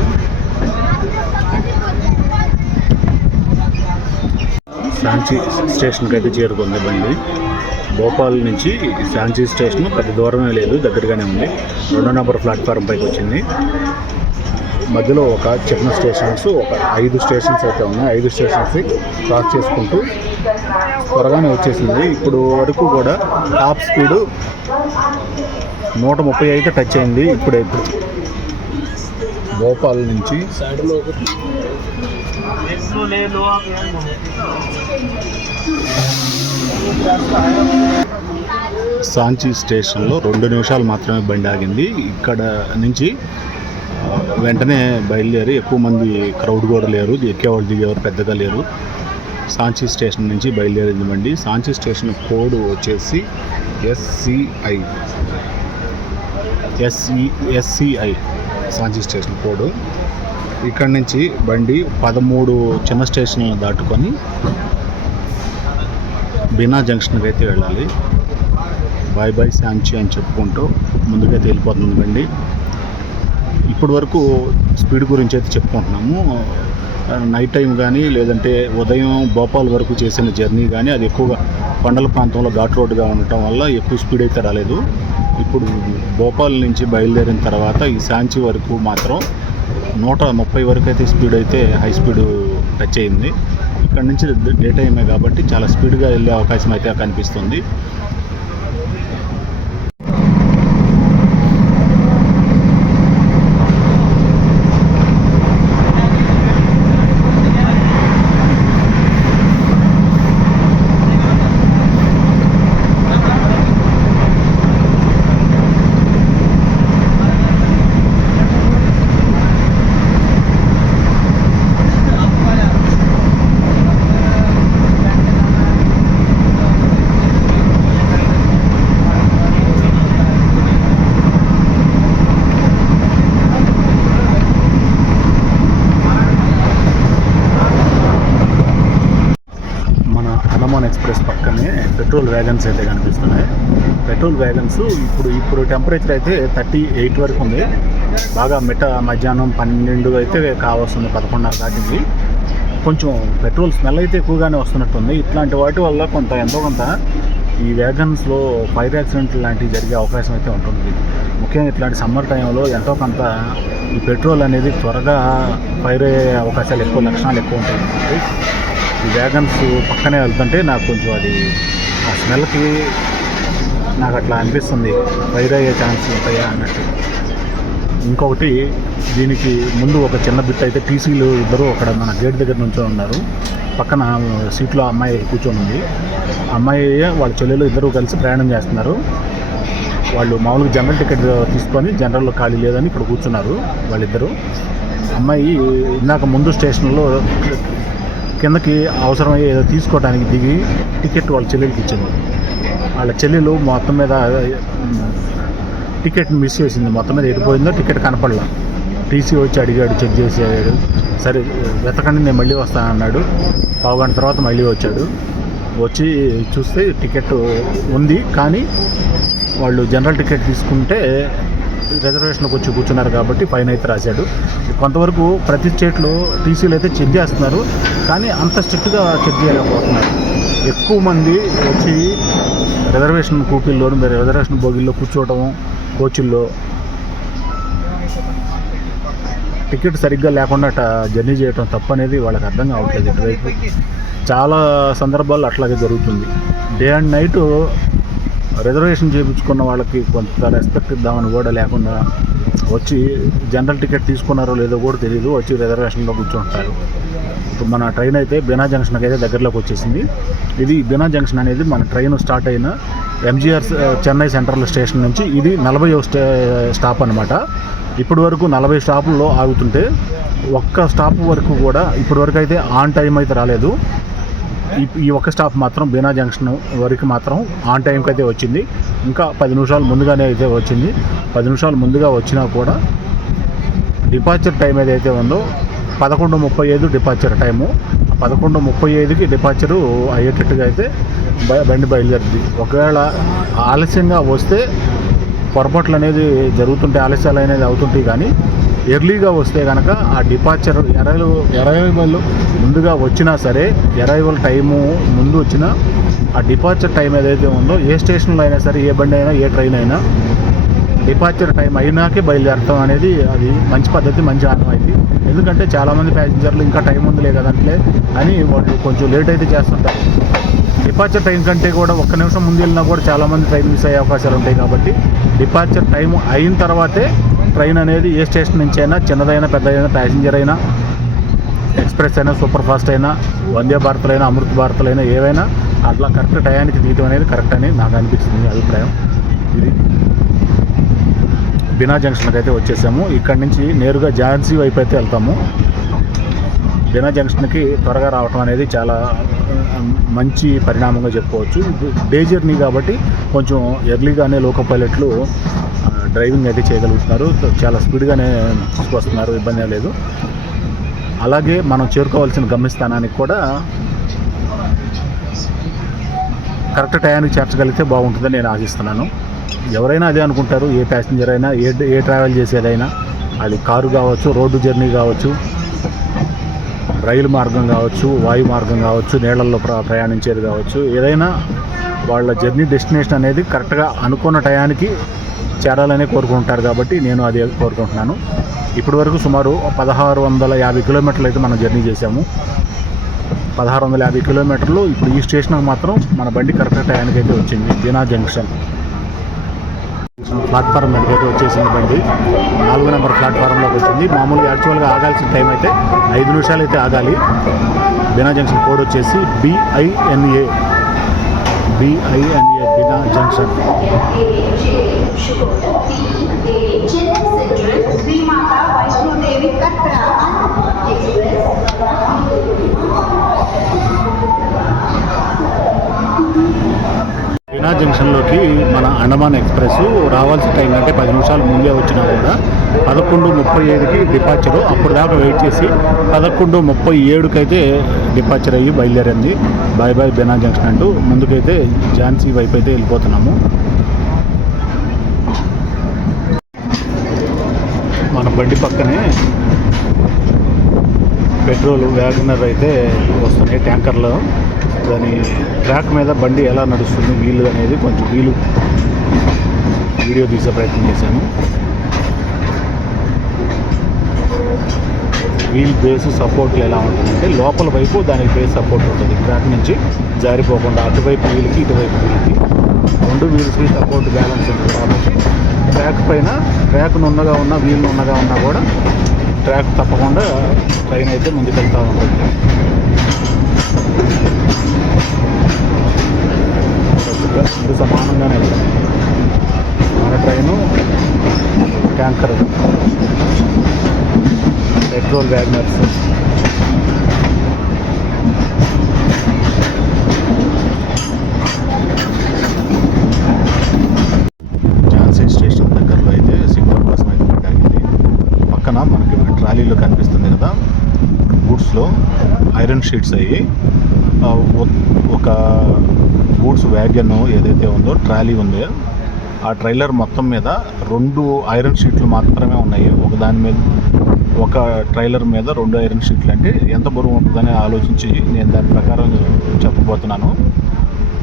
సాంచి స్టేషన్కి అయితే చేరుకుంది బండి. భోపాల్ నుంచి సాంచి స్టేషన్ పెద్ద దూరమే లేదు, దగ్గరగానే ఉంది. 2వ నెంబర్ ప్లాట్ఫారం పైకి వచ్చింది. మధ్యలో ఒక చిన్న స్టేషన్స్, ఒక 5 స్టేషన్స్ అయితే ఉన్నాయి. 5 స్టేషన్స్ క్రాస్ చేసుకుంటూ త్వరగానే వచ్చేసింది. ఇప్పుడు వరకు కూడా టాప్ స్పీడు 130 అయితే టచ్ అయింది. ఇప్పుడు భోపాల్ నుంచి సాంచి స్టేషన్లో 2 నిమిషాలు మాత్రమే బండి ఆగింది. ఇక్కడ నుంచి వెంటనే బయలుదేరి, ఎక్కువ మంది క్రౌడ్ కూడా లేరు, ఎక్కేవాళ్ళు దిగేవారు పెద్దగా లేరు. సాంచి స్టేషన్ నుంచి బయలుదేరింది బండి. సాంచి స్టేషన్ కోడ్ వచ్చేసి SCI సాంచి స్టేషన్ కోడ్. ఇక్కడ నుంచి బండి 13 చిన్న స్టేషన్లను దాటుకొని బినా జంక్షన్కి అయితే వెళ్ళాలి. బాయ్ బాయ్ సాంచి అని చెప్పుకుంటూ ముందుకైతే వెళ్ళిపోతుంది బండి. ఇప్పటి వరకు స్పీడ్ గురించి అయితే చెప్పుకుంటున్నాము. నైట్ టైం కానీ లేదంటే ఉదయం భోపాల్ వరకు చేసిన జర్నీ కానీ అది ఎక్కువగా కొండల ప్రాంతంలో ఘాట్ రోడ్డుగా ఉండటం వల్ల ఎక్కువ స్పీడ్ అయితే రాలేదు. ఇప్పుడు భోపాల్ నుంచి బయలుదేరిన తర్వాత ఈ సాంచి వరకు మాత్రం 130 వరకు అయితే స్పీడ్ అయితే హై స్పీడ్ టచ్ అయింది. ఇక్కడ నుంచి డే టైమే కాబట్టి చాలా స్పీడ్గా వెళ్ళే అవకాశం అయితే కనిపిస్తుంది. ఎక్స్ప్రెస్ పక్కనే పెట్రోల్ వ్యాగన్స్ అయితే కనిపిస్తున్నాయి. పెట్రోల్ వ్యాగన్స్ ఇప్పుడు టెంపరేచర్ అయితే 38 వరకు ఉంది. బాగా మధ్యాహ్నం 12 అయితే కావస్తుంది, 11:30 దాటింది. కొంచెం పెట్రోల్ స్మెల్ అయితే ఎక్కువగానే వస్తున్నట్టుంది. ఇట్లాంటి వాటి వల్ల ఎంతో కొంత ఈ వ్యాగన్స్లో ఫైర్ యాక్సిడెంట్ లాంటివి జరిగే అవకాశం అయితే ఉంటుంది. ముఖ్యంగా ఇట్లాంటి సమ్మర్ టైంలో ఎంతో కొంత ఈ పెట్రోల్ అనేది త్వరగా ఫైర్ అయ్యే అవకాశాలు ఎక్కువ, లక్షణాలు ఎక్కువ ఉంటాయి. ఈ వ్యాగన్స్ పక్కనే వెళ్తుంటే నాకు కొంచెం అది ఆ స్మెల్కి నాకు అట్లా అనిపిస్తుంది, ఫైర్ అయ్యే ఛాన్స్ ఉంటాయా అన్నట్టు. ఇంకొకటి, దీనికి ముందు ఒక చిన్న బిట్ అయితే టీసీలు ఇద్దరు అక్కడ మన గేట్ దగ్గర నుంచో ఉన్నారు. పక్కన సీట్లో అమ్మాయి కూర్చొని ఉంది. అమ్మాయి వాళ్ళ చెల్లెలు ఇద్దరు కలిసి ప్రయాణం చేస్తున్నారు. వాళ్ళు మామూలుగా జనరల్ టికెట్ తీసుకొని జనరల్లో ఖాళీ లేదని ఇక్కడ కూర్చున్నారు వాళ్ళిద్దరు. అమ్మాయి ఇందాక ముందు స్టేషన్లో కిందకి అవసరమయ్యే ఏదో తీసుకోవడానికి దిగి టికెట్ వాళ్ళ చెల్లెలకి ఇచ్చింది. వాళ్ళ చెల్లెలు మొత్తం మీద టికెట్ మిస్ చేసింది, మొత్తం మీద వెళ్ళిపోయిందో టికెట్ కనపడలా. టీసీ వచ్చి అడిగాడు, చెక్ చేసాడు. సరే వెతకండి నేను మళ్ళీ వస్తాను అన్నాడు. పావుగంట తర్వాత మళ్ళీ వచ్చాడు. వచ్చి చూస్తే టికెట్ ఉంది, కానీ వాళ్ళు జనరల్ టికెట్ తీసుకుంటే రిజర్వేషన్కి వచ్చి కూర్చున్నారు కాబట్టి ఫైన్ అయితే రాశాడు. కొంతవరకు ప్రతి స్టేట్లో టీసీలు అయితే చెక్ చేస్తున్నారు, కానీ అంత స్ట్రిక్ట్గా చెక్ చేయలేకపోతున్నారు. ఎక్కువ మంది వచ్చి రిజర్వేషన్ కూపీల్లో రిజర్వేషన్ బోగిల్లో కూర్చోవటము, కోచుల్లో టికెట్ సరిగ్గా లేకుండా జర్నీ చేయటం తప్పు అనేది వాళ్ళకి అర్థం కావట్లేదు. ఇటువైపు చాలా సందర్భాల్లో అట్లాగే జరుగుతుంది. డే అండ్ నైట్ రిజర్వేషన్ చేయించుకున్న వాళ్ళకి కొంత రెస్పెక్ట్ ఇద్దామని కూడా లేకుండా వచ్చి జనరల్ టికెట్ తీసుకున్నారో లేదో కూడా తెలియదు, వచ్చి రిజర్వేషన్లో కూర్చుంటారు. ఇప్పుడు మన ట్రైన్ అయితే బీనా జంక్షన్కి అయితే దగ్గరలోకి వచ్చేసింది. ఇది బీనా జంక్షన్ అనేది మన ట్రైన్ స్టార్ట్ అయిన ఎంజీఆర్ చెన్నై సెంట్రల్ స్టేషన్ నుంచి ఇది 40వ స్టాప్ అనమాట. ఇప్పటి వరకు 40 స్టాపుల్లో ఆగుతుంటే ఒక్క స్టాప్ వరకు కూడా ఇప్పటి వరకు అయితే ఆన్ టైం అయితే రాలేదు. ఈ ఒక్క స్టాప్ మాత్రం బీనా జంక్షన్ వరకు మాత్రం ఆన్ టైంకి అయితే వచ్చింది. ఇంకా 10 నిమిషాలు ముందుగానే అయితే వచ్చింది. 10 నిమిషాలు ముందుగా వచ్చినా కూడా డిపార్చర్ టైం ఏదైతే ఉందో 11:35 డిపార్చర్ టైము. 11:35కి డిపార్చరు అయ్యేటట్టుగా అయితే బండి బయలుదేరింది. ఒకవేళ ఆలస్యంగా వస్తే పొరపాట్లు అనేది జరుగుతుంటాయి, ఆలస్యాలు అనేది అవుతుంటాయి. కానీ ఎర్లీగా వస్తే కనుక ఆ డిపార్చర్ అరైవల్ ముందుగా వచ్చినా సరే, అరైవల్ టైము ముందు వచ్చినా ఆ డిపార్చర్ టైం ఏదైతే ఉందో ఏ స్టేషన్లో అయినా సరే, ఏ బండి అయినా, ఏ ట్రైన్ అయినా డిపార్చర్ టైం అయినాకే బయలుదేరతాం అనేది అది మంచి పద్ధతి, మంచి ఆనవాయితీ. ఎందుకంటే చాలామంది ప్యాసింజర్లు ఇంకా టైం ఉందిలే కదంటే అని వాళ్ళు కొంచెం లేట్ అయితే చేస్తుంటారు. డిపార్చర్ టైం కంటే కూడా ఒక్క నిమిషం ముందు వెళ్ళినా కూడా చాలామంది ట్రైన్ మిస్ అయ్యే అవకాశాలు ఉంటాయి. కాబట్టి డిపార్చర్ టైం అయిన తర్వాతే ట్రైన్ అనేది ఏ స్టేషన్ నుంచి అయినా, చిన్నదైనా పెద్దదైనా, ప్యాసింజర్ అయినా, ఎక్స్ప్రెస్ అయినా, సూపర్ ఫాస్ట్ అయినా, వందే భారత్లైనా, అమృత్ భారత్లైనా, ఏవైనా అట్లా కరెక్ట్ టయానికి తీయటం అనేది కరెక్ట్ అని నాకు అనిపిస్తుంది అభిప్రాయం. ఇది బీనా జంక్షన్కి అయితే వచ్చేసాము. ఇక్కడి నుంచి నేరుగా ఝాన్సీ వైపు అయితే వెళ్తాము. బీనా జంక్షన్కి త్వరగా రావటం అనేది చాలా మంచి పరిణామంగా చెప్పుకోవచ్చు. డే జర్నీ కాబట్టి కొంచెం ఎర్లీగానే లోకో పైలట్లు డ్రైవింగ్ అయితే చేయగలుగుతున్నారు. చాలా స్పీడ్గానే తీసుకొస్తున్నారు, ఇబ్బంది లేదు. అలాగే మనం చేరుకోవాల్సిన గమ్యస్థానానికి కూడా కరెక్ట్ టయానికి చేర్చగలిగితే బాగుంటుందని నేను ఆశిస్తున్నాను. ఎవరైనా అదే అనుకుంటారు, ఏ ప్యాసింజర్ అయినా, ఏ ట్రావెల్ చేసేదైనా, అది కారు కావచ్చు, రోడ్డు జర్నీ కావచ్చు, రైలు మార్గం కావచ్చు, వాయు మార్గం కావచ్చు, నీళ్లలో ప్రయాణించేది కావచ్చు, ఏదైనా వాళ్ళ జర్నీ డెస్టినేషన్ అనేది కరెక్ట్గా అనుకున్న టయానికి చేరాలనే కోరుకుంటారు. కాబట్టి నేను అదే కోరుకుంటున్నాను. ఇప్పటి వరకు సుమారు 1650 కిలోమీటర్లు అయితే మనం జర్నీ చేసాము. 1650 కిలోమీటర్లు. ఇప్పుడు ఈ స్టేషన్కి మాత్రం మన బండి కరెక్ట్ టయానికి అయితే వచ్చింది. బీనా జంక్షన్ ప్లాట్ఫారం మీదకి అయితే వచ్చేసింది బండి. 4వ నెంబర్ ప్లాట్ఫారంలోకి వచ్చింది. మామూలుగా యాక్చువల్గా ఆగాల్సిన టైం అయితే 5 నిమిషాలు అయితే ఆగాలి. బీనా జంక్షన్ కోడ్ వచ్చేసి BINA బీనా జంక్షన్. బీనా జంక్షన్లోకి మన అండమాన్ ఎక్స్ప్రెస్ రావాల్సిన టైం అంటే 10 నిమిషాలు ముందే వచ్చినా కూడా 11:35కి డిపార్చరు. అప్పుడు దాకా వెయిట్ చేసి 11:37కి అయితే డిపార్చర్ అయ్యి బయలుదేరింది. బాయ్ బాయ్ బీనా జంక్షన్ అంటూ ముందుకైతే ఝాన్సీ వైపు అయితే వెళ్ళిపోతున్నాము. మన బండి పక్కనే పెట్రోల్ వ్యాగనర్ అయితే వస్తున్నాయి, ట్యాంకర్లో. దాని ట్రాక్ మీద బండి ఎలా నడుస్తుంది, వీలు అనేది కొంచెం వీడియో తీసే ప్రయత్నం చేశాను. వీల్ బేస్ సపోర్ట్లు ఎలా ఉంటుందంటే లోపల వైపు దానికి బేస్ సపోర్ట్ ఉంటుంది. ట్రాక్ నుంచి జారిపోకుండా అటువైపు వీల్కి, ఇటువైపు వీల్కి, 2 వీల్స్కి సపోర్ట్ బ్యాలెన్స్ ఉంటుంది. కాబట్టి ట్రాక్ పైన ట్రాక్ నున్నగా ఉన్నా, వీల్ నున్నగా ఉన్నా కూడా ట్రాక్ తప్పకుండా ట్రైన్ అయితే ముందుకెళ్తూ ఉంటుంది. ఇది సమానంగానే వెళ్తాం. మన train tanker, petrol wagons. Jhansi station దగ్గరలో అయితే సింగర్ బస్ అయితే ఆగింది. పక్కన మన ఐరన్ షీట్స్ అయ్యి ఒక గూడ్స్ వ్యాగన్ ఏదైతే ఉందో ట్రాలీ ఉందో ఆ ట్రైలర్ మొత్తం మీద 2 ఐరన్ షీట్లు మాత్రమే ఉన్నాయి. ఒక ట్రైలర్ మీద 2 ఐరన్ షీట్లు అంటే ఎంత బరువు ఉంటుందని ఆలోచించి నేను దాని ప్రకారం చెప్పబోతున్నాను.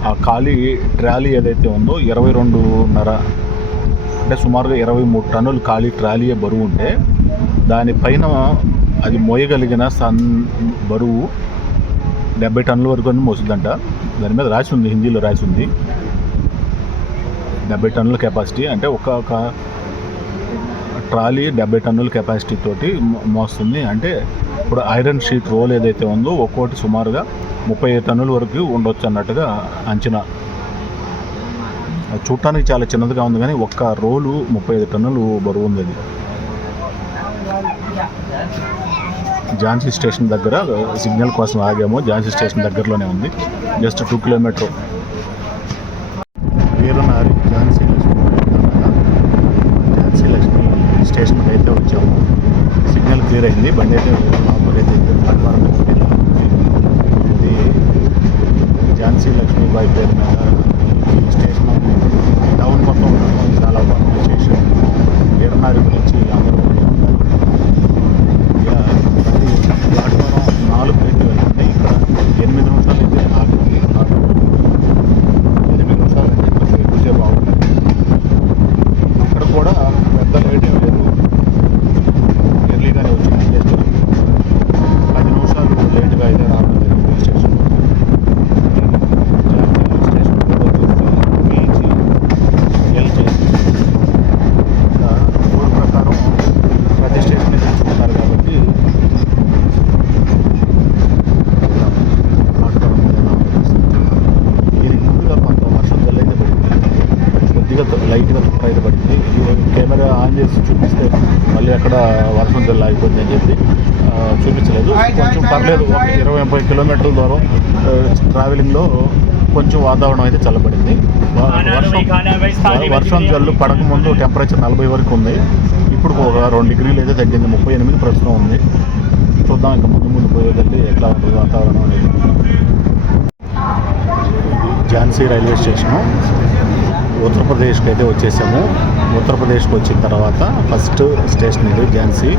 ఆ ఖాళీ ట్రాలీ ఏదైతే ఉందో 22.5 అంటే సుమారుగా 23 టన్నులు ఖాళీ ట్రాలీయే బరువు ఉంటే దానిపైన అది మోయగలిగిన బరువు 70 టన్నుల వరకు అని మోస్తుందంట. దాని మీద రాసి ఉంది, హిందీలో రాసి ఉంది 70 టన్నుల కెపాసిటీ. అంటే ఒక్కొక్క ట్రాలీ 70 టన్నుల కెపాసిటీ తోటి మోస్తుంది. అంటే ఇప్పుడు ఐరన్ షీట్ రోల్ ఏదైతే ఉందో ఒక్కోటి సుమారుగా 35 టన్నుల వరకు ఉండొచ్చు అన్నట్టుగా అంచనా. చూడటానికి చాలా చిన్నదిగా ఉంది కానీ ఒక్క రోలు 35 టన్నులు బరువు ఉంది. అది ఝాన్సీ స్టేషన్ దగ్గర సిగ్నల్ కోసం ఆగాము. ఝాన్సీ స్టేషన్ దగ్గరలోనే ఉంది, జస్ట్ 2 కిలోమీటర్. వీరనారి ఝాన్సీ లక్ష్మి స్టేషన్కి అయితే వచ్చాము. సిగ్నల్ క్లియర్ అయింది, బండి అయితే ఆపరేట్ అయితే ప్లాట్ఫారం ఇది ఝాన్సీ లక్ష్మీబాయి పేరు మీద ఈ స్టేషన్ టౌన్ మొత్తం ఉండడం చాలా బాగా స్టేషన్. వీరనారి గురించి అందరూ ప్లాట్ఫారం 4 అయితే వెళ్తుంది. ఇక్కడ 8 నిమిషాలు అయితే ఆగింది. 8 నిమిషాలు అంటే కొంచెం ఎక్కువసేపు అవుతుంది. ఇక్కడ కూడా పెద్ద లేట్ ఏం లేదు, ఎర్లీగానే వచ్చింది. జస్ట్ 10 నిమిషాలు లేట్గా అయితే రావడం జరిగింది స్టేషన్. స్టేషన్ ఊరు ప్రకారం ప్రతి స్టేషన్ మీద తెచ్చుకుంటారు కాబట్టి దీనికి ముందుగా కొంత వర్షం జల్లు అయితే పడింది, కొద్దిగా లైట్గా తుప్పర అయితే పడింది. కెమెరా ఆన్ చేసి చూపిస్తే మళ్ళీ అక్కడ వర్షం జల్లు ఆగిపోతుంది అని చెప్పి చూపించలేదు. కొంచెం పర్లేదు, 20-30 కిలోమీటర్ల దూరం ట్రావెలింగ్లో కొంచెం వాతావరణం అయితే చల్లబడింది. వర్షం జల్లు పడకముందు టెంపరేచర్ 40 వరకు ఉంది. ఇప్పుడు ఒక 2 డిగ్రీలు అయితే తగ్గింది, 38 ప్రస్తుతం ఉంది. చూద్దాం ఇంకా ముందు పోయేదండి ఎట్లా ఉంటుంది వాతావరణం అనేది. ఝాన్సీ రైల్వే స్టేషను ఉత్తరప్రదేశ్కి అయితే వచ్చేసాము. ఉత్తరప్రదేశ్కి వచ్చిన తర్వాత ఫస్ట్ స్టేషన్ ఇది ఝాన్సీ.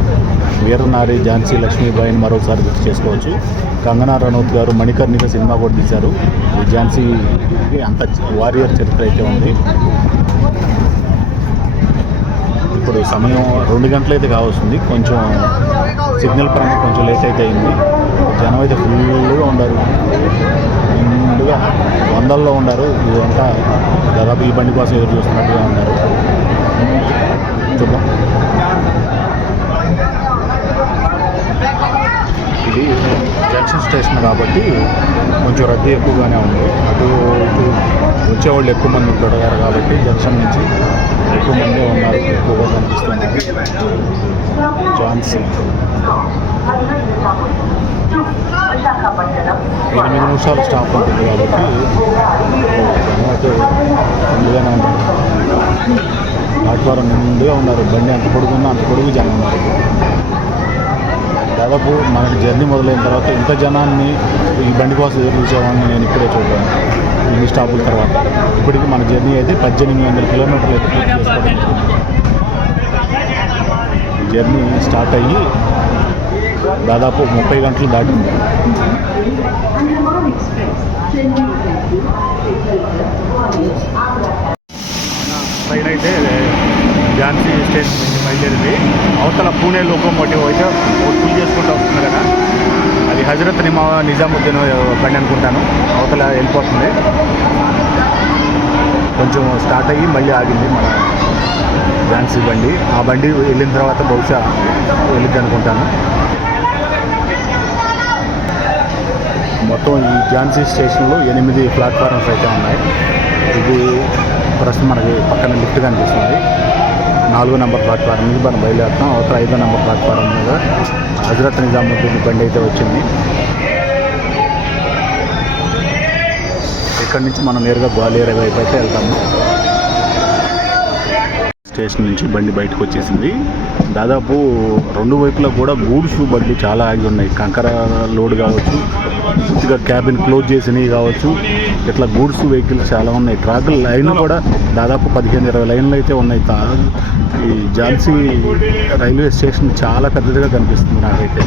వీరనారి ఝాన్సీ లక్ష్మీబాయిని మరోసారి గుర్తు చేసుకోవచ్చు. కంగనా రనౌత్ గారు మణికర్ణిక సినిమా కూడా తీశారు. ఈ ఝాన్సీకి అంత వారియర్ చరిత్ర అయితే ఉంది. ఇప్పుడు సమయం 2 గంటలు అయితే కావస్తుంది. కొంచెం సిగ్నల్ పరంగా కొంచెం లేట్ అయితే అయింది. జనం అయితే ఫుల్గా ఉన్నారు, నిండుగా వందల్లో ఉన్నారు. ఇదంతా దాదాపు ఈ బండి కోసం ఎదురు చూస్తున్నట్టుగా ఉన్నారు. చూద్దాం. ఇది జంక్షన్ స్టేషన్ కాబట్టి కొంచెం రద్దీ ఎక్కువగానే ఉంది. అటు ఇటు వచ్చేవాళ్ళు ఎక్కువ మంది ఉంటారు కాబట్టి జంక్షన్ నుంచి ఎక్కువ మంది ఉన్నారు, ఎక్కువగా కనిపిస్తుంది. ఝాన్సీ 8 నిమిషాలు స్టాప్ ఉంటుంది కాబట్టి జనం అయితే ముందుగానే ఉన్నారు. ప్లాట్ఫారం నిండుగా ఉన్నారు. బండి అంత పొడుగున్నా అంత పొడుగు జనం ఉన్నారు. దాదాపు మనకి జర్నీ మొదలైన తర్వాత ఇంత జనాన్ని ఈ బండి కోసం ఎదురు చూసేవాడిని నేను ఇక్కడే చూద్దాను. ఇన్ని స్టాపుల తర్వాత ఇప్పటికి మన జర్నీ అయితే 1800 కిలోమీటర్లు అయితే పూర్తి చేసుకోవడం. జర్నీ స్టార్ట్ అయ్యి దాదాపు 30 గంటలు దాటింది. ట్రైన్ అయితే ఝాన్సీ స్టేషన్ నుంచి బయలుదేరింది. అవతల పూణే లోకోమోటివ్ అయితే ఫుల్ చేసుకుంటూ వస్తుంది కదా, అది హజరత్ నిజాముద్దీన్ బండి అనుకుంటాను. అవతల వెళ్ళిపోతుంది. కొంచెం స్టార్ట్ అయ్యి మళ్ళీ ఆగింది మన ఝాన్సీ బండి. ఆ బండి వెళ్ళిన తర్వాత బహుశా వెళ్ళిద్ది అనుకుంటాను. మొత్తం ఈ ఝాన్సీ స్టేషన్లో 8 ప్లాట్ఫారమ్స్ అయితే ఉన్నాయి. ఇది ప్రస్తుతం మనకి పక్కన లిఫ్ట్ కనిపిస్తుంది. 4వ నెంబర్ ప్లాట్ఫారం నుంచి మనం బయలుదేరుతాం. అవతల 5వ నెంబర్ ప్లాట్ఫారం మీద హజరత్ నిజాముద్దీన్ బండి అయితే వచ్చింది. ఇక్కడ నుంచి మనం నేరుగా గ్వాలియర్ వైపు అయితే వెళ్తాము. స్టేషన్ నుంచి బండి బయటకు వచ్చేసింది. దాదాపు రెండు వైపులా కూడా గూడ్స్ బండ్లు చాలా ఆగి ఉన్నాయి. కంకర లోడ్ కావచ్చు, పూర్తిగా క్యాబిన్ క్లోజ్ చేసినవి కావచ్చు, ఇట్లా గూడ్స్ వెహికల్స్ చాలా ఉన్నాయి. ట్రాక్ లైన్ కూడా దాదాపు 15-20 లైన్లు అయితే ఉన్నాయి. ఈ ఝాన్సీ రైల్వే స్టేషన్ చాలా పెద్దదిగా కనిపిస్తుంది నాకైతే.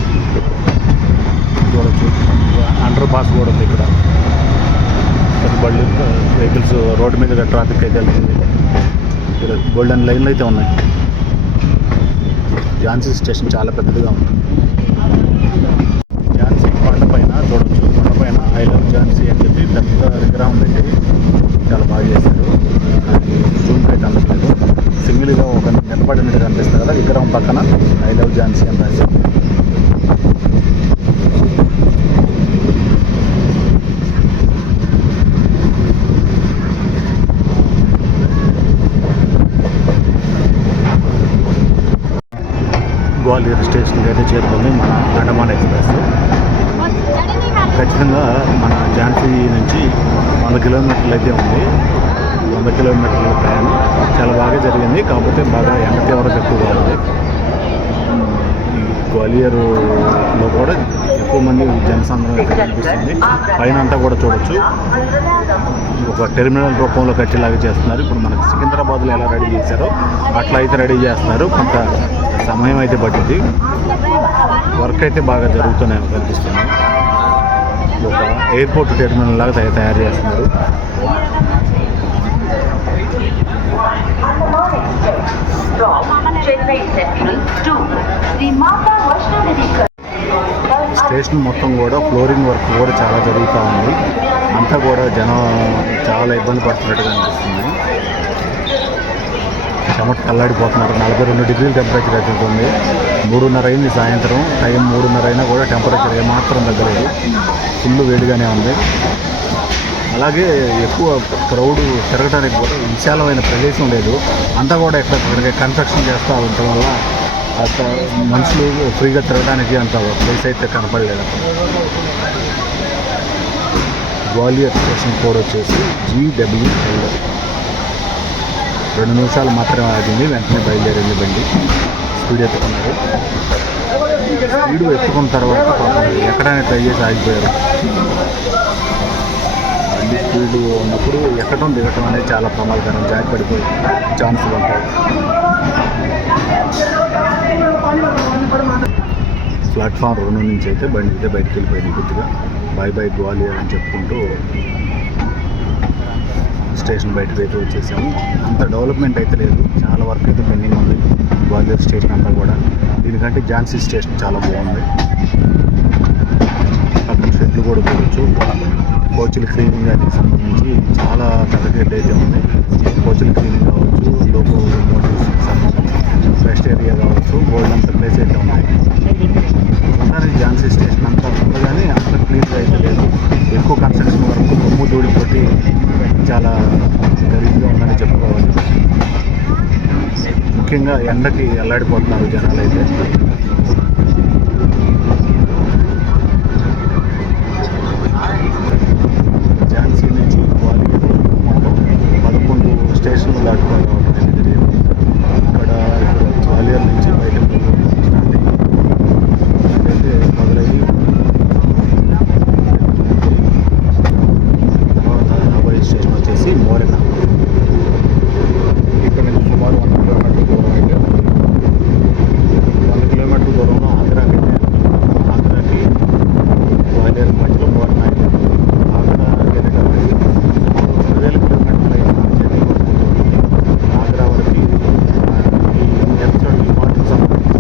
చూడొచ్చు, అండర్ పాస్ కూడా ఉంది ఇక్కడ. బళ్ళు వెహికల్స్ రోడ్డు మీద ట్రాఫిక్ అయితే లేదు. ఇక్కడ గోల్డెన్ లైన్లు అయితే ఉన్నాయి. ఝాన్సీ స్టేషన్ చాలా పెద్దదిగా ఉంది. ఝాన్సీ కొండపైన చూడొచ్చు, కొండపైన ఐ లవ్ ఝాన్సీ అని చెప్పి పెద్ద విగ్రహం పెట్టి చాలా బాగా చేశారు. జూమ్ అయితే అందట్లేదు. సింగిల్గా ఒక నిలబడినట్టు కనిపిస్తుంది కదా విగ్రహం పక్కన ఐ లవ్ ఝాన్సీ అని రాసి. గ్వాలియర్ స్టేషన్కి అయితే చేరుకుంది మన అండమాన్ ఎక్స్ప్రెస్. ఖచ్చితంగా మన ఝాన్సీ నుంచి 100 కిలోమీటర్లు అయితే ఉంది. 100 కిలోమీటర్ల ప్రయాణం చాలా బాగా జరిగింది. కాకపోతే బాగా ఎండ తీవ్రత ఎక్కువగా ఉంది. ఈ గ్వాలియర్లో కూడా ఎక్కువ మంది జనసంద్రం అయితే కనిపిస్తుంది. పైన అంతా కూడా చూడొచ్చు, ఒక టెర్మినల్ రూపంలో కట్టేలాగా చేస్తున్నారు. ఇప్పుడు మనకి సికింద్రాబాద్లో ఎలా రెడీ చేశారో అట్లా అయితే రెడీ చేస్తున్నారు. కొంత సమయం అయితే పట్టింది. వర్క్ అయితే బాగా జరుగుతూనే కనిపిస్తుంది. ఒక ఎయిర్పోర్ట్ టెర్మినల్ లాగా తయారు చేస్తున్నారు. స్టేషన్ మొత్తం కూడా ఫ్లోరింగ్ వర్క్ కూడా చాలా జరుగుతూ ఉంది. అంతా కూడా జనం చాలా ఇబ్బంది పడుతున్నట్టుగా అనిపిస్తుంది. చెమట కల్లాడిపోతున్నారు. 42 డిగ్రీల టెంపరేచర్ అవుతుంది. 3:30 అయింది సాయంత్రం. టైం 3:30 అయినా కూడా టెంపరేచర్ ఏమాత్రం తగ్గలేదు. ఫుల్ వేడిగానే ఉంది. అలాగే ఎక్కువ క్రౌడ్ తిరగడానికి కూడా విశాలమైన ప్రదేశం లేదు. అంతా కూడా ఎక్కడికక్కడికి కన్స్ట్రక్షన్ చేస్తూ ఉండటం వల్ల అంత మనుషులు ఫ్రీగా తిరగడానికి అంత ప్లేస్ అయితే కనపడలేదు. గ్వాలియర్ స్టేషన్ కోడ్ వచ్చేసి GWL. 2 నిమిషాలు మాత్రమే ఆగింది. వెంటనే బయలుదేరింది బండి. స్పీడ్ ఎత్తుకున్నారు. స్పీడ్ ఎత్తుకున్న తర్వాత ఎక్కడానికి ట్రై చేసి ఆగిపోయారు. బండి స్పీడ్ ఉన్నప్పుడు ఎక్కడం దిగటం అనేది చాలా ప్రమాదకరం. జారి పడిపోయి ఛాన్సులు ఉంటాయి. ప్లాట్ఫామ్ 2 నుంచి అయితే బండి అయితే బయటకు వెళ్ళిపోయింది. కొద్దిగా బాయ్ బాయ్ గ్వాలియర్ అని చెప్పుకుంటూ స్టేషన్ బయటకు అయితే వచ్చేసాము. అంత డెవలప్మెంట్ అయితే లేదు. చాలా వర్క్ అయితే పెండింగ్ ఉంది గ్వాలియర్ స్టేషన్ అంతా కూడా. దీనికంటే ఝాన్సీ స్టేషన్ చాలా బాగుంది. పక్కన షెడ్లు కూడా చూడవచ్చు. కోచ్ల క్లీనింగ్ దానికి సంబంధించి చాలా పెద్ద షెడ్ అయితే ఉంది. కోచ్ల క్లీనింగ్ కావచ్చు, లోకో మోటివ్స్ సంబంధించి రెస్ట్ ఏరియా కావచ్చు, గోల్డ్ అంత ప్లేస్ అయితే ఉన్నాయి. మొత్తానికి ఝాన్సీ స్టేషన్ అంతా ఉండగానే అంత క్లీన్గా అయితే లేదు. ఎక్కువ కన్స్ట్రక్షన్ వరకు కొమ్ము దూడిపోతే చాలా గలీజ్గా ఉందని చెప్పుకోవాలి. ముఖ్యంగా ఎండకి అల్లాడిపోతున్నారు జనాలు అయితే. ఝాన్సీ నుంచి గ్వాలియర్ మొత్తం 11 స్టేషన్లు దాటుకొని రావడం అనేది జరిగింది. ఇక్కడ గ్వాలియర్ నుంచి బయట స్టార్టింగ్ అయితే మొదలయ్యి తర్వాత రాబోయే స్టేషన్ వచ్చేసి మోరెనా. ఇక్కడ నుంచి సుమారు 100 కిలోమీటర్ల దూరం అయితే 100 కిలోమీటర్ల దూరంలో ఆంధ్రాకి గ్వాలియర్ మధ్యలో మోరెనా అయితే ఆంధ్ర వెళ్ళేటప్పటికి 10,000 కిలోమీటర్లు అయితే జర్నీ పడుతుంది. ఆంధ్ర వరకు ఈ ఎపిసోడ్ ఈ మాటకు సంబంధించి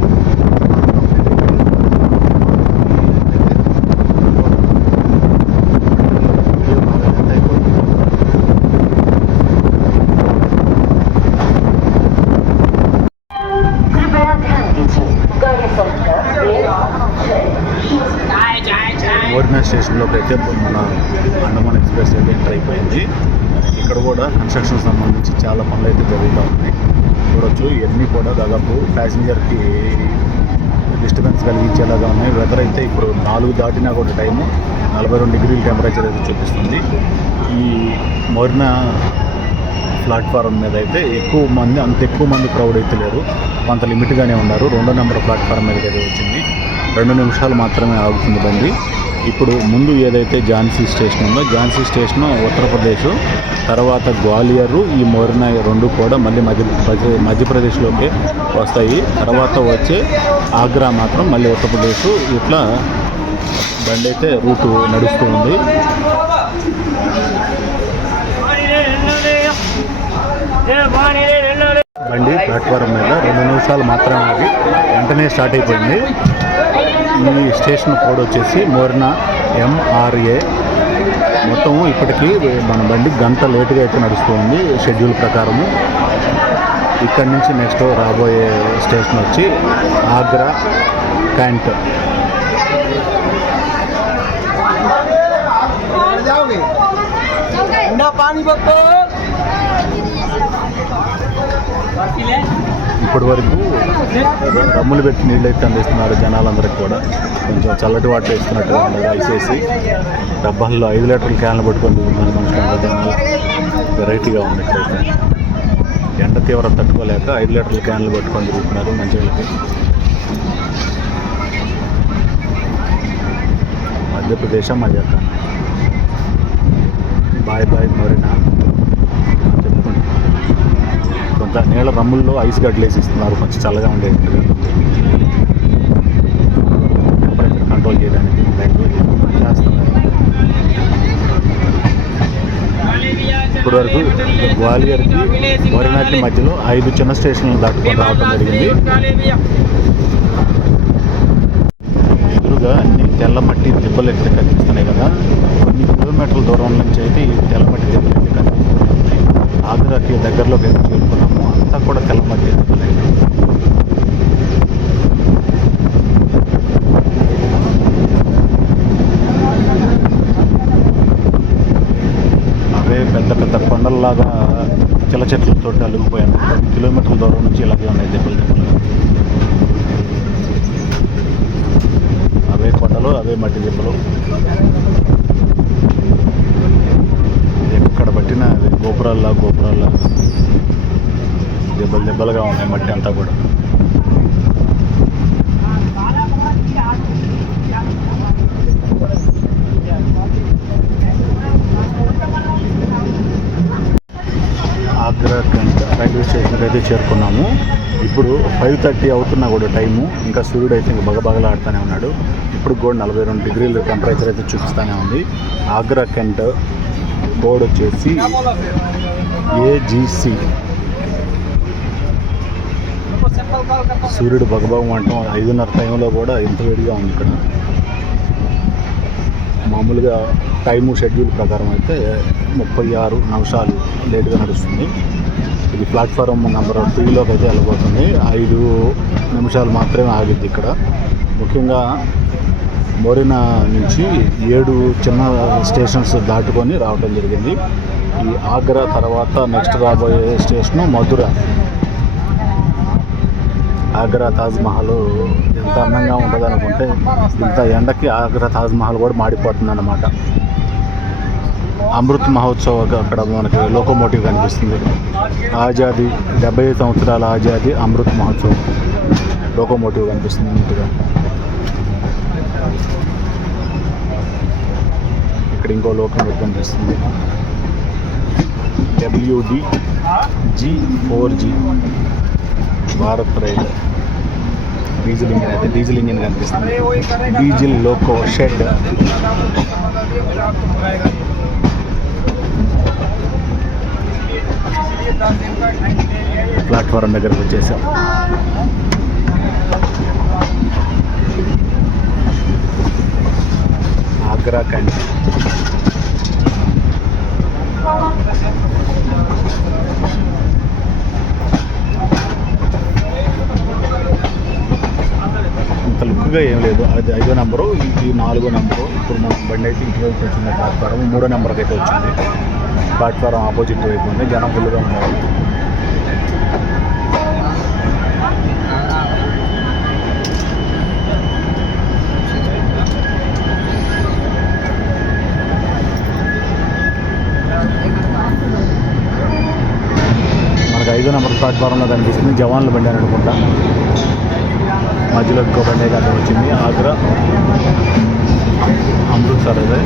బాగా ఎంత అయిపోతుంది. మోరెనా స్టేషన్లోకి అయితే మన అండమాన్ ఎక్స్ప్రెస్ అయితే ఎంటర్ అయిపోయింది. ఇక్కడ కూడా కన్స్ట్రక్షన్ సంబంధించి చాలా పనులు అయితే జరుగుతూ ఉన్నాయి. చూడొచ్చు, ఇవన్నీ కూడా దాదాపు ప్యాసింజర్కి డిస్టర్బెన్స్ కలిగించేలాగా ఉన్నాయి. వెదర్ అయితే ఇప్పుడు 4 దాటినా కూడా టైము 42 డిగ్రీల టెంపరేచర్ అయితే చూపిస్తుంది. ఈ మోరెనా ప్లాట్ఫారం మీద అయితే అంత ఎక్కువ మంది క్రౌడ్ అయితే లేరు, కొంత లిమిట్గానే ఉన్నారు. 2వ నెంబర్ ప్లాట్ఫారం మీదకి అయితే వచ్చింది. 2 నిమిషాలు మాత్రమే ఆగుతుంది బండి. ఇప్పుడు ముందు ఏదైతే ఝాన్సీ స్టేషన్ ఉందో, ఝాన్సీ స్టేషన్ ఉత్తరప్రదేశ్, తర్వాత గ్వాలియర్, ఈ మోరినా 2 కూడా మళ్ళీ మధ్యప్రదేశ్లోకి వస్తాయి. తర్వాత వచ్చే ఆగ్రా మాత్రం మళ్ళీ ఉత్తరప్రదేశ్. ఇట్లా బండి అయితే రూటు నడుస్తూ ఉంది. బండి ప్లాట్ఫారం మీద 2 నిమిషాలు మాత్రమే ఆగి వెంటనే స్టార్ట్ అయిపోయింది. ఈ స్టేషన్ కోడ్ వచ్చేసి మోరినా MRA. మొత్తం ఇప్పటికీ మన బండి గంట లేటుగా అయితే నడుస్తుంది షెడ్యూల్ ప్రకారము. ఇక్కడి నుంచి నెక్స్ట్ రాబోయే స్టేషన్ వచ్చి ఆగ్రా క్యాంట్. ఇప్పటి వరకు రమ్ములు పెట్టి నీళ్ళు అయితే అందిస్తున్నారు జనాలందరికీ కూడా. కొంచెం చల్లటి వాటర్ వేస్తున్నట్టుగా ఉన్నారు. ఐసేసి డబ్బాల్లో 5 లీటర్ల క్యాన్లు పట్టుకొని దిగుతున్నారు మనుషులు. జనాలు వెరైటీగా ఉన్నట్టయితే ఎండ తీవ్రత తట్టుకోలేక 5 లీటర్ల క్యాన్లు పట్టుకొని తిరుగుతున్నారు మంచిగా. మధ్యప్రదేశ్ మజాక. బాయ్ బాయ్ మోరినా చెప్పుకుంటా. కొంత నీళ్ళ రమ్ముల్లో ఐస్ గడ్డలు వేసి ఇస్తున్నారు కొంచెం చల్లగా ఉండేటట్టుగా, టెంపరేచర్ కంట్రోల్ చేయడానికి చేస్తున్నారు. ఇప్పటి వరకు గ్వాలియర్కి మోరినాకి మధ్యలో 5 చిన్న స్టేషన్లు దాటుకొని రావడం జరిగింది. ఎదురుగా అన్ని తెల్లమట్టి దెబ్బలు అయితే కనిపిస్తున్నాయి కదా. కొన్ని కిలోమీటర్ల దూరం నుంచి అయితే ఈ తెల్లమట్టి దెబ్బలు అయితే కనిపిస్తున్నాయి. ఆగ్రాకి దగ్గరలోకి అయితే చేరుకున్నాము. అంతా కూడా తెల్లమట్టి దెబ్బలు అయితే. అవే పెద్ద పెద్ద కొండల్లాగా చిల్ల చెట్లతో అలుగుపోయాను. 10 కిలోమీటర్ల దూరం నుంచి ఇలాగే ఉన్నాయి దెబ్బలు. అవే కొండలు, అవే మట్టి దెబ్బలు. ఎక్కడ పట్టినా అవి గోపురాల్లా దెబ్బలుగా ఉన్నాయి మట్టి అంతా కూడా. ఆగ్రా రైల్వే స్టేషన్కి అయితే చేరుకున్నాము. ఇప్పుడు 5:30 అవుతున్నా కూడా టైము. ఇంకా సూర్యుడు అయితే ఇంకా బగబగలాడుతూనే ఉన్నాడు. ఇప్పుడు కూడా 42 డిగ్రీలు టెంపరేచర్ అయితే చూపిస్తూనే ఉంది. ఆగ్రా కెంట్ కోడ్ వచ్చేసి AGC. సూర్యుడు బగబగం అంటాం. 5:30 టైంలో కూడా ఎంత వేడిగా ఉంది ఇక్కడ. మామూలుగా టైము షెడ్యూల్ ప్రకారం అయితే 36 నిమిషాలు లేటుగా నడుస్తుంది. ఇది ప్లాట్ఫారం నెంబర్ 3లోకి అయితే వెళ్ళబోతుంది. 5 నిమిషాలు మాత్రమే ఆగిద్ది ఇక్కడ. ముఖ్యంగా మోరినా నుంచి 7 చిన్న స్టేషన్స్ దాటుకొని రావడం జరిగింది. ఈ ఆగ్రా తర్వాత నెక్స్ట్ రాబోయే స్టేషను మధుర. ఆగ్రా తాజ్మహల్ ఎంత అందంగా ఉంటుంది అనుకుంటే ఇంత ఎండకి ఆగ్రా తాజ్మహల్ కూడా మాడిపోతుంది అన్నమాట. అమృత్ మహోత్సవ్ అక్కడ మనకి లోకోమోటివ్ కనిపిస్తుంది. ఆజాదీ 75 సంవత్సరాల ఆజాదీ అమృత్ మహోత్సవ్ లోకోమోటివ్ కనిపిస్తుంది నీట్గా. ఇక్కడ ఇంకో లోకోమోటివ్ కనిపిస్తుంది. WD-G4G Bharat rail diesel engine కనిపిస్తుంది. Diesel loco shed. ప్లాట్ఫారం దగ్గరకు వచ్చేసాం. ఆగ్రా క్యాంట్. అంత లుక్గా ఏం లేదు. అది 5వ నెంబరు, ఇది 4వ నెంబరు. ఇప్పుడు మన బండి అయితే ఇంటి వైపు వచ్చింది. ప్లాట్ఫారం 3వ నెంబర్కి అయితే వచ్చింది. ప్లాట్ఫారం ఆపోజిట్ వైపు ఉంది. జనం ఫుల్గా ఉన్నారు. మనకు 5 నెంబర్ ప్లాట్ఫారంలో కనిపిస్తుంది, జవాన్ల బండి అని అనుకుంటా. మధ్యలో ఇంకో బండి అయితే అక్కడ వచ్చింది, ఆగ్రా అమృత్సర్ అదే.